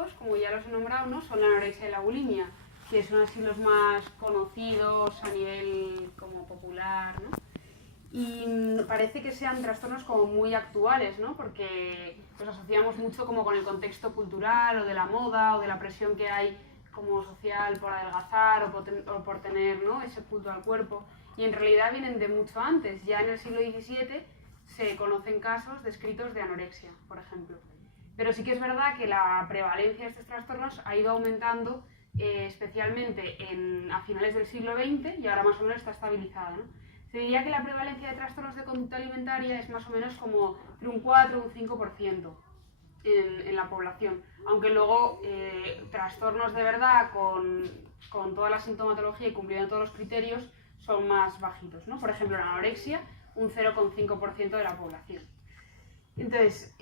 clásicos, como ya los he nombrado, ¿no? Son la anorexia y la bulimia, que son así los más conocidos a nivel como popular, ¿no? Y parece que sean trastornos como muy actuales, ¿no? Porque los asociamos mucho como con el contexto cultural o de la moda o de la presión que hay como social por adelgazar o por tener, ¿no? Ese culto al cuerpo. Y en realidad vienen de mucho antes. Ya en el siglo XVII se conocen casos descritos de anorexia, por ejemplo. Pero sí que es verdad que la prevalencia de estos trastornos ha ido aumentando, especialmente a finales del siglo XX, y ahora más o menos está estabilizada, ¿no? Se diría que la prevalencia de trastornos de conducta alimentaria es más o menos como entre un 4 o un 5% en la población, aunque luego trastornos de verdad con toda la sintomatología y cumpliendo todos los criterios son más bajitos, ¿no? Por ejemplo, la anorexia, un 0,5% de la población. Entonces,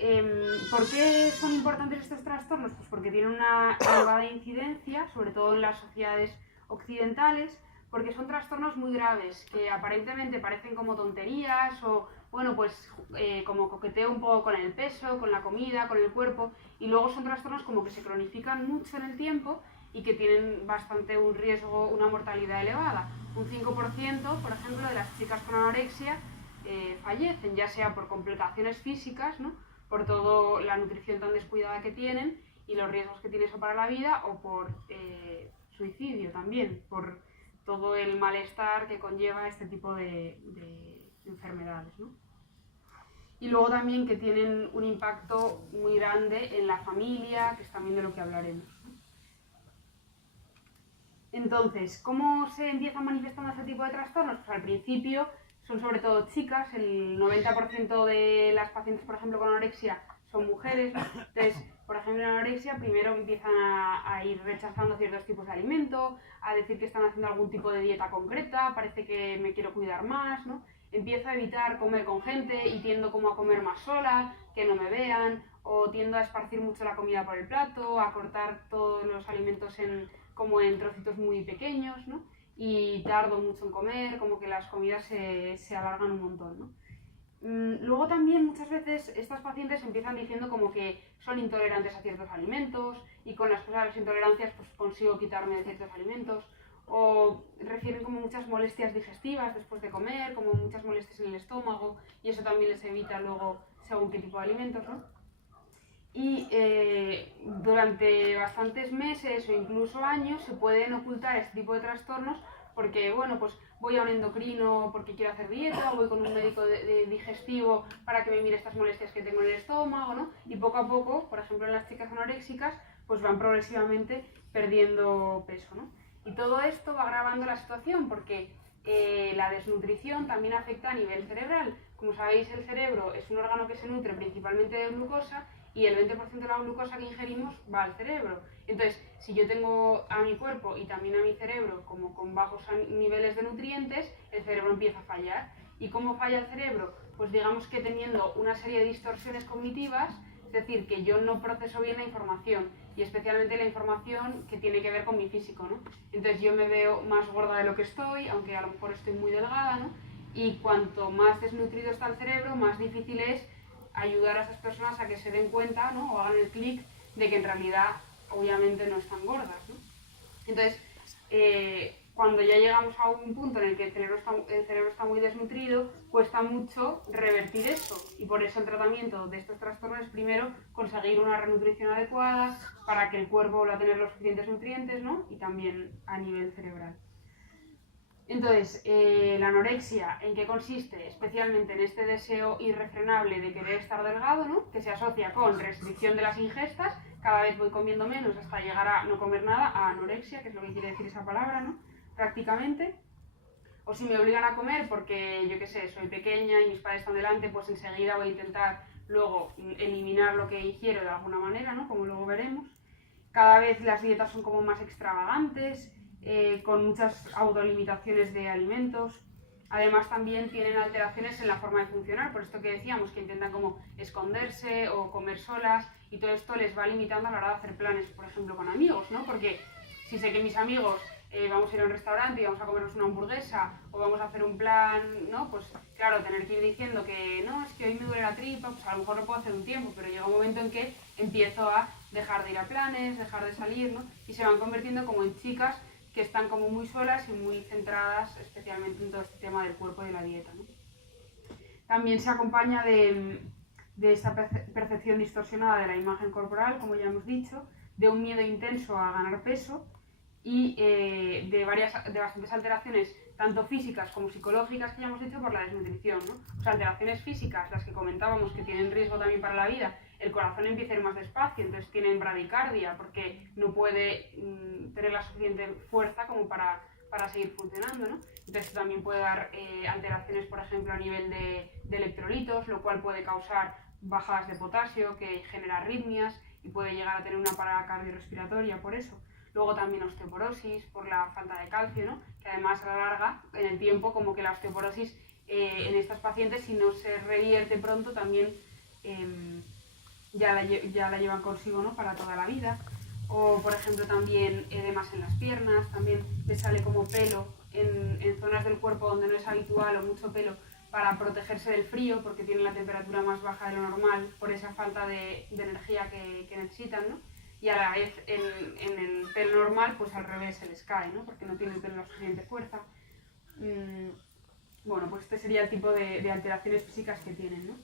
¿por qué son importantes estos trastornos? Pues porque tienen una elevada incidencia, sobre todo en las sociedades occidentales, porque son trastornos muy graves, que aparentemente parecen como tonterías o, bueno, pues como coqueteo un poco con el peso, con la comida, con el cuerpo, y luego son trastornos como que se cronifican mucho en el tiempo y que tienen bastante un riesgo, una mortalidad elevada. Un 5%, por ejemplo, de las chicas con anorexia fallecen, ya sea por complicaciones físicas, ¿no? Por toda la nutrición tan descuidada que tienen y los riesgos que tiene eso para la vida, o por suicidio también, por todo el malestar que conlleva este tipo de enfermedades, ¿no? Y luego también que tienen un impacto muy grande en la familia, que es también de lo que hablaremos, ¿no? Entonces, ¿cómo se empiezan manifestando este tipo de trastornos? Pues al principio son sobre todo chicas, el 90% de las pacientes, por ejemplo, con anorexia son mujeres, ¿no? Entonces, por ejemplo, en anorexia primero empiezan a ir rechazando ciertos tipos de alimento, a decir que están haciendo algún tipo de dieta concreta, parece que me quiero cuidar más, ¿no? Empiezo a evitar comer con gente y tiendo como a comer más sola, que no me vean, o tiendo a esparcir mucho la comida por el plato, a cortar todos los alimentos como en trocitos muy pequeños, ¿no? Y tardo mucho en comer, como que las comidas se alargan un montón, ¿no? Luego también muchas veces estas pacientes empiezan diciendo como que son intolerantes a ciertos alimentos y con las cosas de las intolerancias pues consigo quitarme de ciertos alimentos, o refieren como muchas molestias digestivas después de comer, como muchas molestias en el estómago, y eso también les evita luego según qué tipo de alimentos, ¿no? Y durante bastantes meses o incluso años se pueden ocultar este tipo de trastornos porque, bueno, pues voy a un endocrino porque quiero hacer dieta, o voy con un médico de digestivo para que me mire estas molestias que tengo en el estómago, ¿no? Y poco a poco, por ejemplo en las chicas anoréxicas, pues van progresivamente perdiendo peso, ¿no? Y todo esto va agravando la situación porque la desnutrición también afecta a nivel cerebral. Como sabéis, el cerebro es un órgano que se nutre principalmente de glucosa y el 20% de la glucosa que ingerimos va al cerebro. Entonces, si yo tengo a mi cuerpo y también a mi cerebro como con bajos niveles de nutrientes, el cerebro empieza a fallar. ¿Y cómo falla el cerebro? Pues digamos que teniendo una serie de distorsiones cognitivas, es decir, que yo no proceso bien la información, y especialmente la información que tiene que ver con mi físico, ¿no? Entonces yo me veo más gorda de lo que estoy, aunque a lo mejor estoy muy delgada, ¿no? Y cuanto más desnutrido está el cerebro, más difícil es ayudar a esas personas a que se den cuenta, ¿no? O hagan el clic de que en realidad obviamente no están gordas, ¿no? Entonces, cuando ya llegamos a un punto en el que el cerebro está muy desnutrido, cuesta mucho revertir esto, y por eso el tratamiento de estos trastornos es primero conseguir una renutrición adecuada para que el cuerpo vuelva a tener los suficientes nutrientes, ¿no? Y también a nivel cerebral. Entonces, la anorexia, ¿en qué consiste? Especialmente en este deseo irrefrenable de querer estar delgado, ¿no? Que se asocia con restricción de las ingestas, cada vez voy comiendo menos hasta llegar a no comer nada, a anorexia, que es lo que quiere decir esa palabra, ¿no? Prácticamente. O si me obligan a comer porque, yo qué sé, soy pequeña y mis padres están delante, pues enseguida voy a intentar luego eliminar lo que ingiero de alguna manera, ¿no? Como luego veremos. Cada vez las dietas son como más extravagantes, con muchas autolimitaciones de alimentos. Además también tienen alteraciones en la forma de funcionar, por esto que decíamos, que intentan como esconderse o comer solas, y todo esto les va limitando a la hora de hacer planes, por ejemplo, con amigos, ¿no? Porque si sé que mis amigos vamos a ir a un restaurante y vamos a comernos una hamburguesa, o vamos a hacer un plan, ¿no? Pues claro, tener que ir diciendo que no, es que hoy me duele la tripa, pues a lo mejor lo puedo hacer un tiempo, pero llega un momento en que empiezo a dejar de ir a planes, dejar de salir, ¿no? Y se van convirtiendo como en chicas que están como muy solas y muy centradas especialmente en todo este tema del cuerpo y de la dieta, ¿no? También se acompaña de esta percepción distorsionada de la imagen corporal, como ya hemos dicho, de un miedo intenso a ganar peso y de bastantes alteraciones, tanto físicas como psicológicas, que ya hemos dicho por la desnutrición, ¿no? O sea, alteraciones físicas, las que comentábamos, que tienen riesgo también para la vida. El corazón empieza a ir más despacio, entonces tienen bradicardia, porque no puede tener la suficiente fuerza como para seguir funcionando, ¿no? Entonces también puede dar alteraciones, por ejemplo, a nivel de electrolitos, lo cual puede causar bajadas de potasio, que genera arritmias y puede llegar a tener una parada cardiorrespiratoria por eso. Luego también osteoporosis por la falta de calcio, ¿no? Que además a la larga, en el tiempo, como que la osteoporosis en estas pacientes, si no se revierte pronto, también ya la llevan consigo, ¿no? Para toda la vida. O por ejemplo también edemas en las piernas, también les sale como pelo en zonas del cuerpo donde no es habitual o mucho pelo para protegerse del frío porque tienen la temperatura más baja de lo normal por esa falta de energía que necesitan, ¿no? Y a la vez en el pelo normal pues al revés se les cae, ¿no? Porque no tiene el pelo la suficiente fuerza. Bueno, pues este sería el tipo de alteraciones físicas que tienen, ¿no?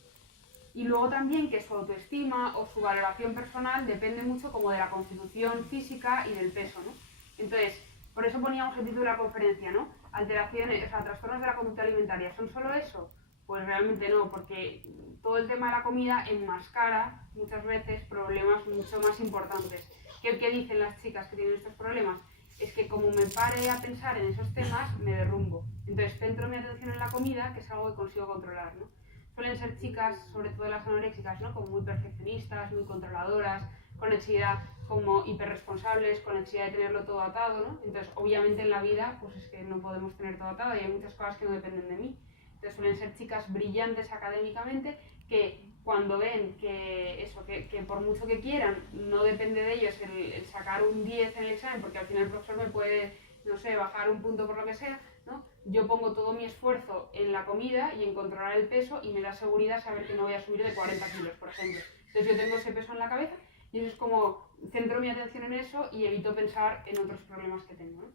Y luego también que su autoestima o su valoración personal depende mucho como de la constitución física y del peso, ¿no? Entonces, por eso poníamos el título de la conferencia, ¿no? Alteraciones, o sea, trastornos de la conducta alimentaria, ¿son solo eso? Pues realmente no, porque todo el tema de la comida enmascara muchas veces problemas mucho más importantes. ¿Qué dicen las chicas que tienen estos problemas? Es que como me pare a pensar en esos temas, me derrumbo. Entonces centro mi atención en la comida, que es algo que consigo controlar, ¿no? Suelen ser chicas, sobre todo las anoréxicas, ¿no? Como muy perfeccionistas, muy controladoras, con necesidad como hiperresponsables, con necesidad de tenerlo todo atado, ¿no? Entonces, obviamente en la vida, pues es que no podemos tener todo atado y hay muchas cosas que no dependen de mí. Entonces suelen ser chicas brillantes académicamente que cuando ven que por mucho que quieran, no depende de ellos el sacar un 10 en el examen, porque al final el profesor me puede, no sé, bajar un punto por lo que sea, ¿no? Yo pongo todo mi esfuerzo en la comida y en controlar el peso y me da seguridad saber que no voy a subir de 40 kilos, por ejemplo. Entonces yo tengo ese peso en la cabeza y eso es como centro mi atención en eso y evito pensar en otros problemas que tengo,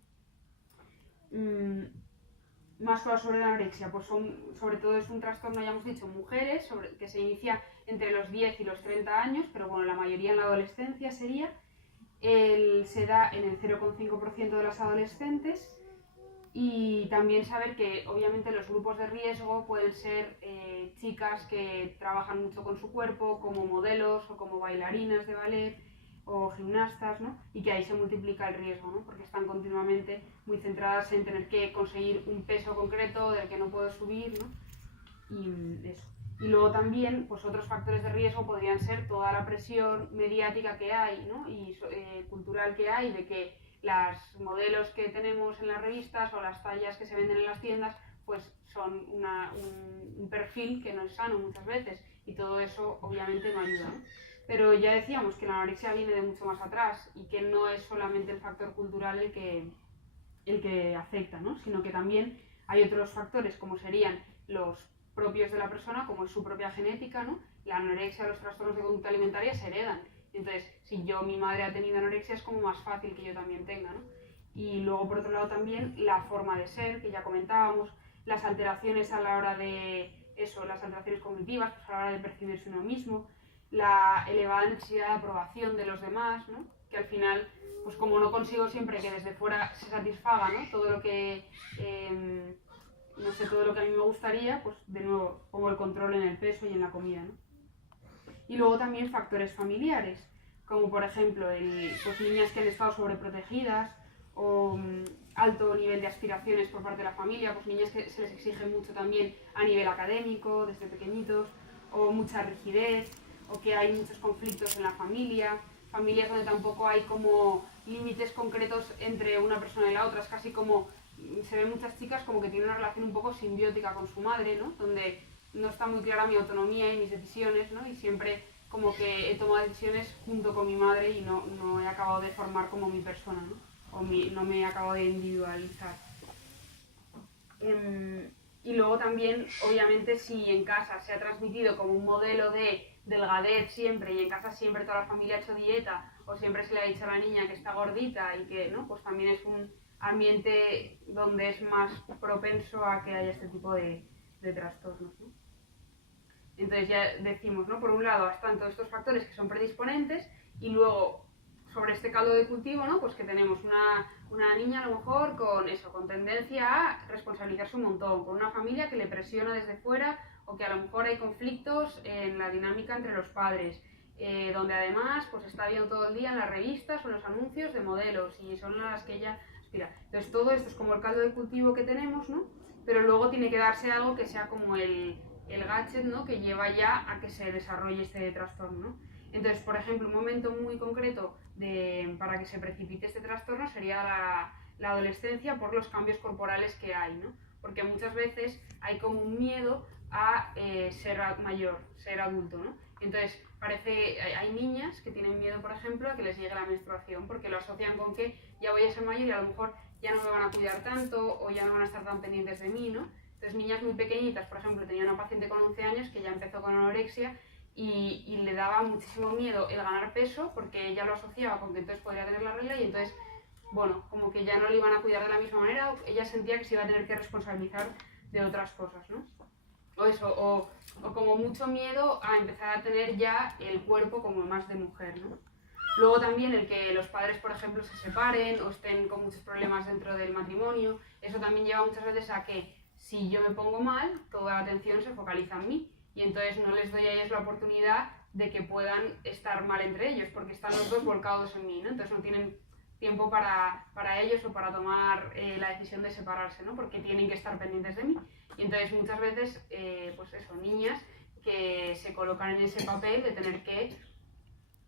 ¿no? Más cosas sobre la anorexia, pues sobre todo es un trastorno, ya hemos dicho, mujeres, que se inicia entre los 10 y los 30 años, pero bueno, la mayoría en la adolescencia sería. Se da en el 0,5% de las adolescentes y también saber que obviamente los grupos de riesgo pueden ser chicas que trabajan mucho con su cuerpo, como modelos o como bailarinas de ballet o gimnastas, ¿no? Y que ahí se multiplica el riesgo, ¿no? Porque están continuamente muy centradas en tener que conseguir un peso concreto del que no puedo subir, ¿no? Y eso. Y luego también, pues otros factores de riesgo podrían ser toda la presión mediática que hay, ¿no? Y cultural que hay, de que las modelos que tenemos en las revistas o las tallas que se venden en las tiendas, pues son un perfil que no es sano muchas veces y todo eso obviamente no ayuda, ¿no? Pero ya decíamos que la anorexia viene de mucho más atrás y que no es solamente el factor cultural el que afecta, ¿no? Sino que también hay otros factores como serían los propios de la persona, como es su propia genética, ¿no? La anorexia, los trastornos de conducta alimentaria se heredan. Entonces, si mi madre ha tenido anorexia, es como más fácil que yo también tenga, ¿no? Y luego, por otro lado, también la forma de ser, que ya comentábamos, las alteraciones a la hora de eso, las alteraciones cognitivas, pues a la hora de percibirse uno mismo, la elevada necesidad de aprobación de los demás, ¿no? Que al final, pues como no consigo siempre que desde fuera se satisfaga, ¿no? Todo lo que, no sé, todo lo que a mí me gustaría, pues de nuevo pongo el control en el peso y en la comida, ¿no? Y luego también factores familiares, como por ejemplo pues niñas que han estado sobreprotegidas o alto nivel de aspiraciones por parte de la familia, pues niñas que se les exige mucho también a nivel académico desde pequeñitos, o mucha rigidez, o que hay muchos conflictos en la familia, familias donde tampoco hay como límites concretos entre una persona y la otra, es casi como, se ven muchas chicas como que tienen una relación un poco simbiótica con su madre, ¿no? Donde no está muy clara mi autonomía y mis decisiones, ¿no? Y siempre como que he tomado decisiones junto con mi madre y no he acabado de formar como mi persona, ¿no? no me acabo de individualizar. Y luego también, obviamente, si en casa se ha transmitido como un modelo de delgadez siempre y en casa siempre toda la familia ha hecho dieta o siempre se le ha dicho a la niña que está gordita y que, ¿no? Pues también es un ambiente donde es más propenso a que haya este tipo de trastornos, ¿no? Entonces ya decimos, ¿no? Por un lado están todos estos factores que son predisponentes y luego sobre este caldo de cultivo, ¿no? Pues que tenemos una niña a lo mejor con tendencia a responsabilizarse un montón, con una familia que le presiona desde fuera o que a lo mejor hay conflictos en la dinámica entre los padres, donde además pues está viendo todo el día en las revistas o en los anuncios de modelos y son las que ella aspira. Entonces todo esto es como el caldo de cultivo que tenemos, ¿no? Pero luego tiene que darse algo que sea como el gadget, ¿no? Que lleva ya a que se desarrolle este trastorno, ¿no? Entonces, por ejemplo, un momento muy concreto para que se precipite este trastorno sería la adolescencia por los cambios corporales que hay, ¿no? Porque muchas veces hay como un miedo a ser mayor, ser adulto, ¿no? Entonces, hay niñas que tienen miedo, por ejemplo, a que les llegue la menstruación porque lo asocian con que ya voy a ser mayor y a lo mejor ya no me van a cuidar tanto o ya no van a estar tan pendientes de mí, ¿no? Entonces, niñas muy pequeñitas, por ejemplo, tenía una paciente con 11 años que ya empezó con anorexia y le daba muchísimo miedo el ganar peso porque ella lo asociaba con que entonces podría tener la regla y entonces, bueno, como que ya no le iban a cuidar de la misma manera, ella sentía que se iba a tener que responsabilizar de otras cosas, ¿no? O como mucho miedo a empezar a tener ya el cuerpo como más de mujer, ¿no? Luego también el que los padres, por ejemplo, se separen o estén con muchos problemas dentro del matrimonio, eso también lleva muchas veces a que si yo me pongo mal, toda la atención se focaliza en mí y entonces no les doy a ellos la oportunidad de que puedan estar mal entre ellos porque están los dos volcados en mí, ¿no? Entonces no tienen tiempo para ellos o para tomar la decisión de separarse, ¿no? Porque tienen que estar pendientes de mí. Y entonces muchas veces, pues eso, niñas que se colocan en ese papel de tener que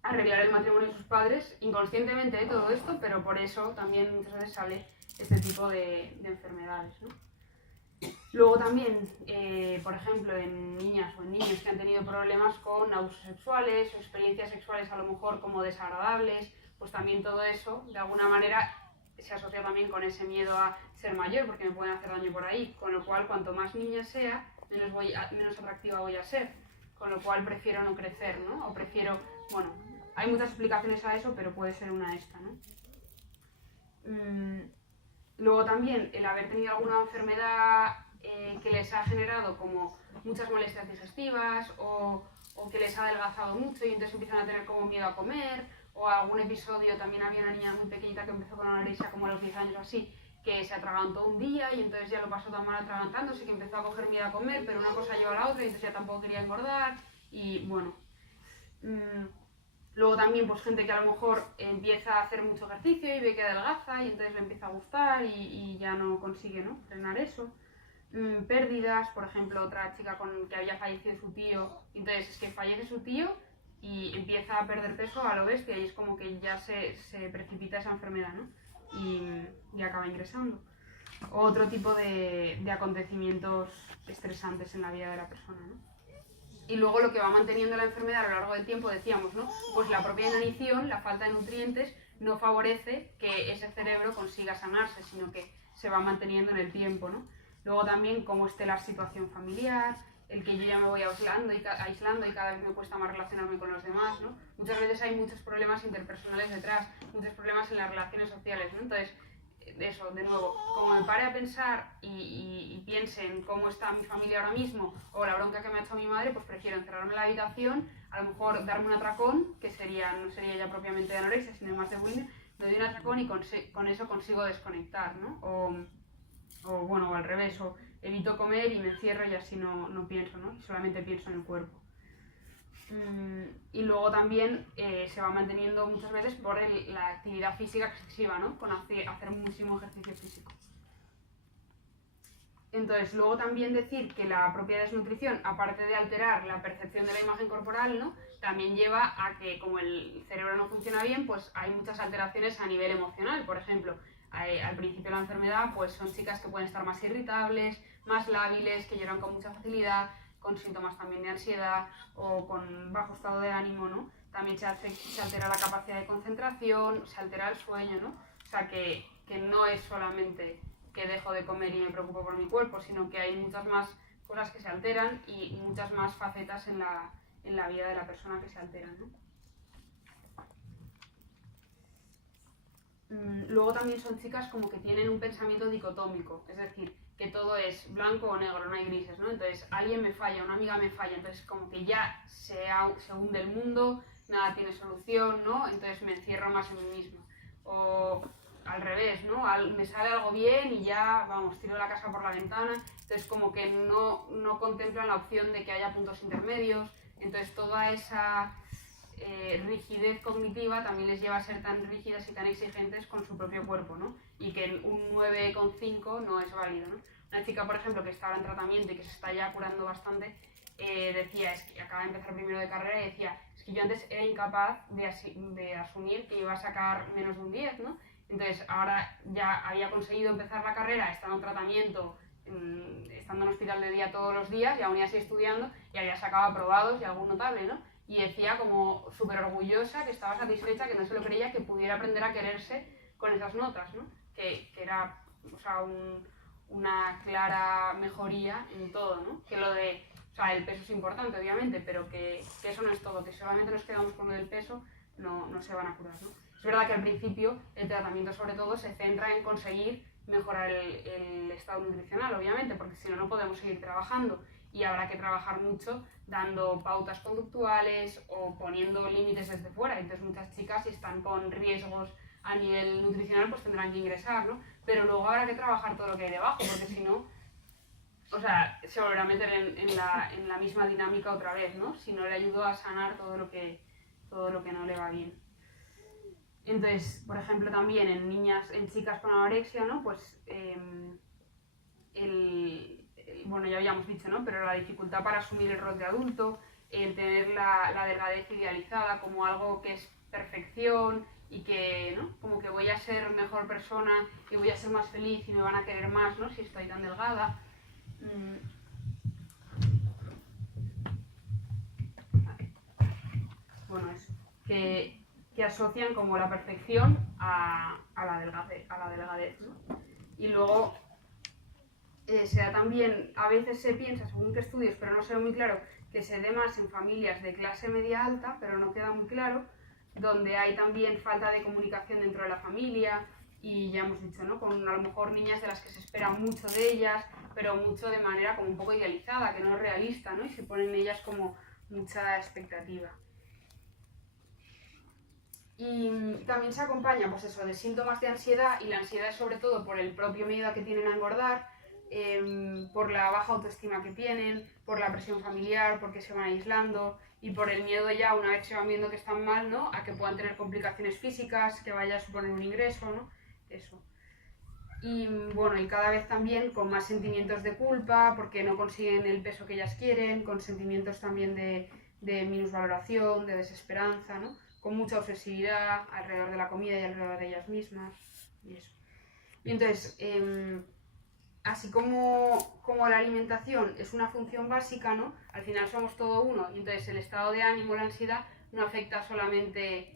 arreglar el matrimonio de sus padres, inconscientemente de todo esto, pero por eso también muchas veces sale este tipo de enfermedades, ¿no? Luego también, por ejemplo, en niñas o en niños que han tenido problemas con abusos sexuales o experiencias sexuales a lo mejor como desagradables, pues también todo eso de alguna manera se asocia también con ese miedo a ser mayor porque me pueden hacer daño por ahí, con lo cual cuanto más niña sea, menos atractiva voy a ser, con lo cual prefiero no crecer, ¿no? O prefiero, bueno, hay muchas explicaciones a eso, pero puede ser una esta, ¿no? Luego también el haber tenido alguna enfermedad que les ha generado como muchas molestias digestivas o que les ha adelgazado mucho y entonces empiezan a tener como miedo a comer, o algún episodio, también había una niña muy pequeñita que empezó con anorexia como a los 10 años o así, que se atragantó un día y entonces ya lo pasó tan mal atragantándose que empezó a coger miedo a comer, pero una cosa lleva a la otra y entonces ya tampoco quería engordar y bueno. Luego también pues gente que a lo mejor empieza a hacer mucho ejercicio y ve que adelgaza y entonces le empieza a gustar y ya no consigue, ¿no? Frenar eso. Pérdidas, por ejemplo, otra chica con que había fallecido su tío, entonces es que fallece su tío y empieza a perder peso a lo bestia y es como que ya se precipita esa enfermedad, ¿no? Y acaba ingresando. Otro tipo de acontecimientos estresantes en la vida de la persona, ¿no? Y luego lo que va manteniendo la enfermedad a lo largo del tiempo, decíamos, ¿no? Pues la propia inanición, la falta de nutrientes, no favorece que ese cerebro consiga sanarse, sino que se va manteniendo en el tiempo, ¿no? Luego también cómo esté la situación familiar, el que yo ya me voy aislando y cada vez me cuesta más relacionarme con los demás, ¿no? Muchas veces hay muchos problemas interpersonales detrás, muchos problemas en las relaciones sociales, ¿no? Entonces, eso, de nuevo, como me pare a pensar y piense en cómo está mi familia ahora mismo o la bronca que me ha hecho mi madre, pues prefiero encerrarme en la habitación, a lo mejor darme un atracón, que no sería ya propiamente de anorexia, sino más de bulimia, me doy un atracón y con eso consigo desconectar, ¿no? O al revés, o evito comer y me encierro y así no pienso, ¿no? Solamente pienso en el cuerpo. Y luego también se va manteniendo muchas veces por la actividad física excesiva, ¿no? Con hacer muchísimo ejercicio físico. Entonces, luego también decir que la propia desnutrición, aparte de alterar la percepción de la imagen corporal, ¿no? También lleva a que, como el cerebro no funciona bien, pues hay muchas alteraciones a nivel emocional. Por ejemplo, al principio de la enfermedad, pues son chicas que pueden estar más irritables, más lábiles, que lloran con mucha facilidad, con síntomas también de ansiedad o con bajo estado de ánimo, ¿no? También se altera la capacidad de concentración, se altera el sueño, ¿no? O sea, que no es solamente que dejo de comer y me preocupo por mi cuerpo, sino que hay muchas más cosas que se alteran y muchas más facetas en la vida de la persona que se alteran, ¿no? Luego también son chicas como que tienen un pensamiento dicotómico, es decir, que todo es blanco o negro, no hay grises, ¿no? Entonces alguien me falla, una amiga me falla, entonces como que ya se hunde el mundo, nada tiene solución, ¿no? Entonces me encierro más en mí misma. O al revés, ¿no? Me sale algo bien y ya, vamos, tiro la casa por la ventana, entonces como que no contemplan la opción de que haya puntos intermedios, entonces toda esa rigidez cognitiva también les lleva a ser tan rígidas y tan exigentes con su propio cuerpo, ¿no? Y que un 9,5 no es válido, ¿no? Una chica, por ejemplo, que está ahora en tratamiento y que se está ya curando bastante, decía, es que acaba de empezar primero de carrera y decía, es que yo antes era incapaz de asumir que iba a sacar menos de un 10, ¿no? Entonces ahora ya había conseguido empezar la carrera, estando en tratamiento, estando en hospital de día todos los días y aún así estudiando, y había sacado aprobados y algún notable, ¿no? Y decía como súper orgullosa, que estaba satisfecha, que no se lo creía, que pudiera aprender a quererse con esas notas, ¿no? Que era, o sea, una clara mejoría en todo, ¿no? Que lo de, o sea, el peso es importante, obviamente, pero que eso no es todo, que solamente nos quedamos con lo del peso, no se van a curar, ¿no? Es verdad que al principio el tratamiento sobre todo se centra en conseguir mejorar el estado nutricional, obviamente, porque si no, no podemos seguir trabajando y habrá que trabajar mucho dando pautas conductuales o poniendo límites desde fuera. Entonces muchas chicas, si están con riesgos a nivel nutricional, pues tendrán que ingresar, ¿no? Pero luego habrá que trabajar todo lo que hay debajo, porque si no, o sea, se volverá a meter en la misma dinámica otra vez, ¿no? Si no le ayudo a sanar todo lo que no le va bien. Entonces, por ejemplo, también en chicas con anorexia, ¿no? Pues bueno, ya habíamos dicho, ¿no? Pero la dificultad para asumir el rol de adulto, el tener la delgadez idealizada como algo que es perfección y que, ¿no? Como que voy a ser mejor persona y voy a ser más feliz y me van a querer más, ¿no? Si estoy tan delgada. Bueno, eso. Que asocian como la perfección a la delgadez, ¿no? Y luego se da también, a veces se piensa, según qué estudios, pero no se ve muy claro, que se dé más en familias de clase media alta, pero no queda muy claro, donde hay también falta de comunicación dentro de la familia y ya hemos dicho, ¿no? Con a lo mejor niñas de las que se espera mucho de ellas, pero mucho de manera como un poco idealizada, que no es realista, ¿no? Y se ponen en ellas como mucha expectativa. Y también se acompaña, pues eso, de síntomas de ansiedad, y la ansiedad es sobre todo por el propio miedo que tienen a engordar, por la baja autoestima que tienen, por la presión familiar, porque se van aislando y por el miedo ya, una vez se van viendo que están mal, ¿no? A que puedan tener complicaciones físicas, que vaya a suponer un ingreso, ¿no? Eso. Y bueno, y cada vez también con más sentimientos de culpa, porque no consiguen el peso que ellas quieren, con sentimientos también de minusvaloración, de desesperanza, ¿no? Con mucha obsesividad alrededor de la comida y alrededor de ellas mismas, y eso. Y entonces, así como la alimentación es una función básica, ¿no? Al final somos todo uno, y entonces el estado de ánimo, la ansiedad, no afecta solamente,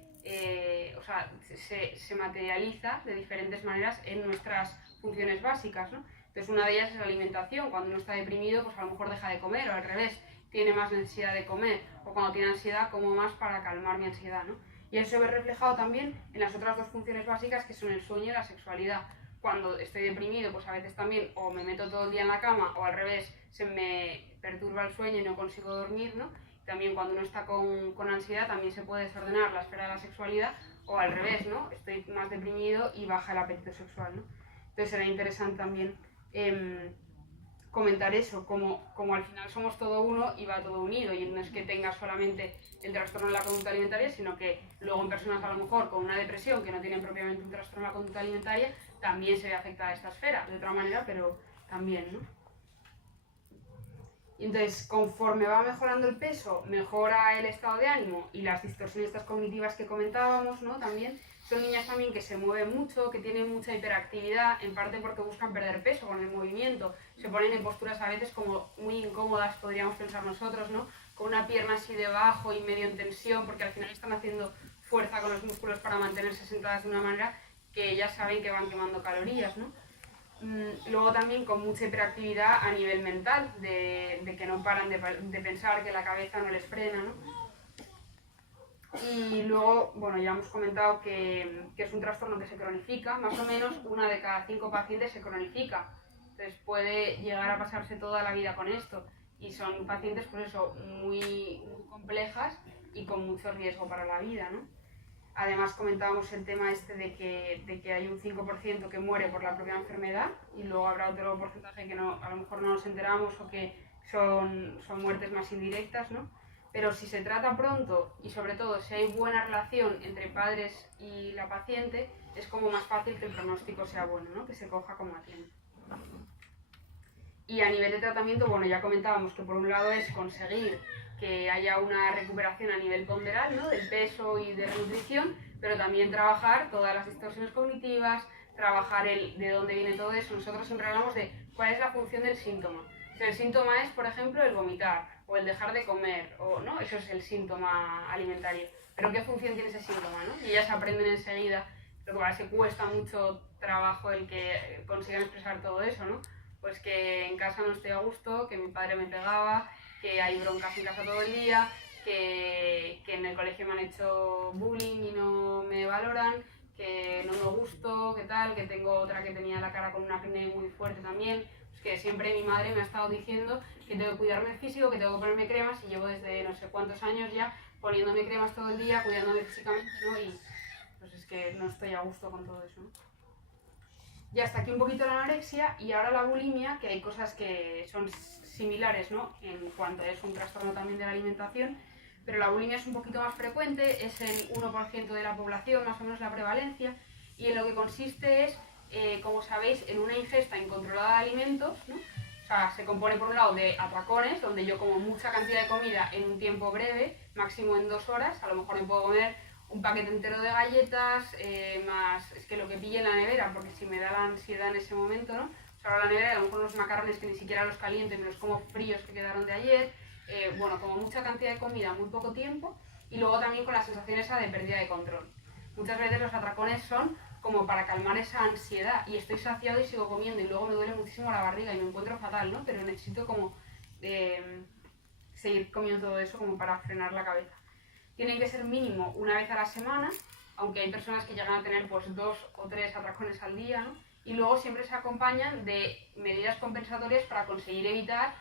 o sea, se materializa de diferentes maneras en nuestras funciones básicas, ¿no? Entonces una de ellas es la alimentación. Cuando uno está deprimido, pues a lo mejor deja de comer, o al revés, tiene más necesidad de comer, o cuando tiene ansiedad, como más para calmar mi ansiedad, ¿no? Y eso se ve reflejado también en las otras dos funciones básicas, que son el sueño y la sexualidad. Cuando estoy deprimido, pues a veces también o me meto todo el día en la cama, o al revés, se me perturba el sueño y no consigo dormir, ¿no? También cuando uno está con ansiedad también se puede desordenar la esfera de la sexualidad, o al revés, ¿no? Estoy más deprimido y baja el apetito sexual, ¿no? Entonces era interesante también comentar eso, como al final somos todo uno y va todo unido, y no es que tenga solamente el trastorno de la conducta alimentaria, sino que luego en personas a lo mejor con una depresión que no tienen propiamente un trastorno de la conducta alimentaria, también se ve afectada esta esfera, de otra manera, pero también, ¿no? Y entonces, conforme va mejorando el peso, mejora el estado de ánimo y las distorsiones estas cognitivas que comentábamos, ¿no? También son niñas también que se mueven mucho, que tienen mucha hiperactividad, en parte porque buscan perder peso con el movimiento. Se ponen en posturas a veces como muy incómodas, podríamos pensar nosotros, ¿no? Con una pierna así debajo y medio en tensión, porque al final están haciendo fuerza con los músculos para mantenerse sentadas de una manera que ya saben que van quemando calorías, ¿no? Luego también con mucha hiperactividad a nivel mental, de que no paran de pensar, que la cabeza no les frena, ¿no? Y luego, bueno, ya hemos comentado que es un trastorno que se cronifica, más o menos 1 de cada 5 pacientes se cronifica. Entonces puede llegar a pasarse toda la vida con esto. Y son pacientes, pues eso, muy complejas y con mucho riesgo para la vida, ¿no? Además comentábamos el tema este de que hay un 5% que muere por la propia enfermedad y luego habrá otro porcentaje que no, a lo mejor no nos enteramos o que son muertes más indirectas, ¿no? Pero si se trata pronto y sobre todo si hay buena relación entre padres y la paciente, es como más fácil que el pronóstico sea bueno, ¿no? Que se coja como a tiempo. Y a nivel de tratamiento, bueno, ya comentábamos que por un lado es conseguir que haya una recuperación a nivel ponderal, ¿no? Del peso y de la nutrición, pero también trabajar todas las distorsiones cognitivas, trabajar de dónde viene todo eso. Nosotros siempre hablamos de cuál es la función del síntoma. Si el síntoma es, por ejemplo, el vomitar o el dejar de comer, o no, eso es el síntoma alimentario. Pero ¿qué función tiene ese síntoma, no? Y ellas aprenden enseguida, lo que pasa es que cuesta mucho trabajo el que consigan expresar todo eso, ¿no? Pues que en casa no estoy a gusto, que mi padre me pegaba, que hay broncas en casa todo el día, que en el colegio me han hecho bullying y no me valoran, que no me gusto, que tal, que tengo otra que tenía la cara con un acné muy fuerte también. Pues que siempre mi madre me ha estado diciendo que tengo que cuidarme el físico, que tengo que ponerme cremas, y llevo desde no sé cuántos años ya poniéndome cremas todo el día, cuidándome físicamente, ¿no? Y pues es que no estoy a gusto con todo eso, ¿no? Ya hasta aquí un poquito la anorexia, y ahora la bulimia, que hay cosas que son similares, ¿no? En cuanto es un trastorno también de la alimentación, pero la bulimia es un poquito más frecuente, es el 1% de la población, más o menos la prevalencia, y en lo que consiste es, como sabéis, en una ingesta incontrolada de alimentos, ¿no? O sea, se compone por un lado de atracones, donde yo como mucha cantidad de comida en un tiempo breve, máximo en 2 horas, a lo mejor me puedo comer un paquete entero de galletas, más es que lo que pille en la nevera, porque si me da la ansiedad en ese momento, ¿no? O sea, ahora la nevera, a lo mejor unos macarrones que ni siquiera los caliento, me los como fríos que quedaron de ayer, bueno, como mucha cantidad de comida en muy poco tiempo, y luego también con la sensación esa de pérdida de control. Muchas veces los atracones son como para calmar esa ansiedad, y estoy saciado y sigo comiendo, y luego me duele muchísimo la barriga y me encuentro fatal, ¿no? Pero necesito como seguir comiendo todo eso como para frenar la cabeza. Tienen que ser mínimo una vez a la semana, aunque hay personas que llegan a tener pues 2 o 3 atracones al día, ¿no? Y luego siempre se acompañan de medidas compensatorias para conseguir evitar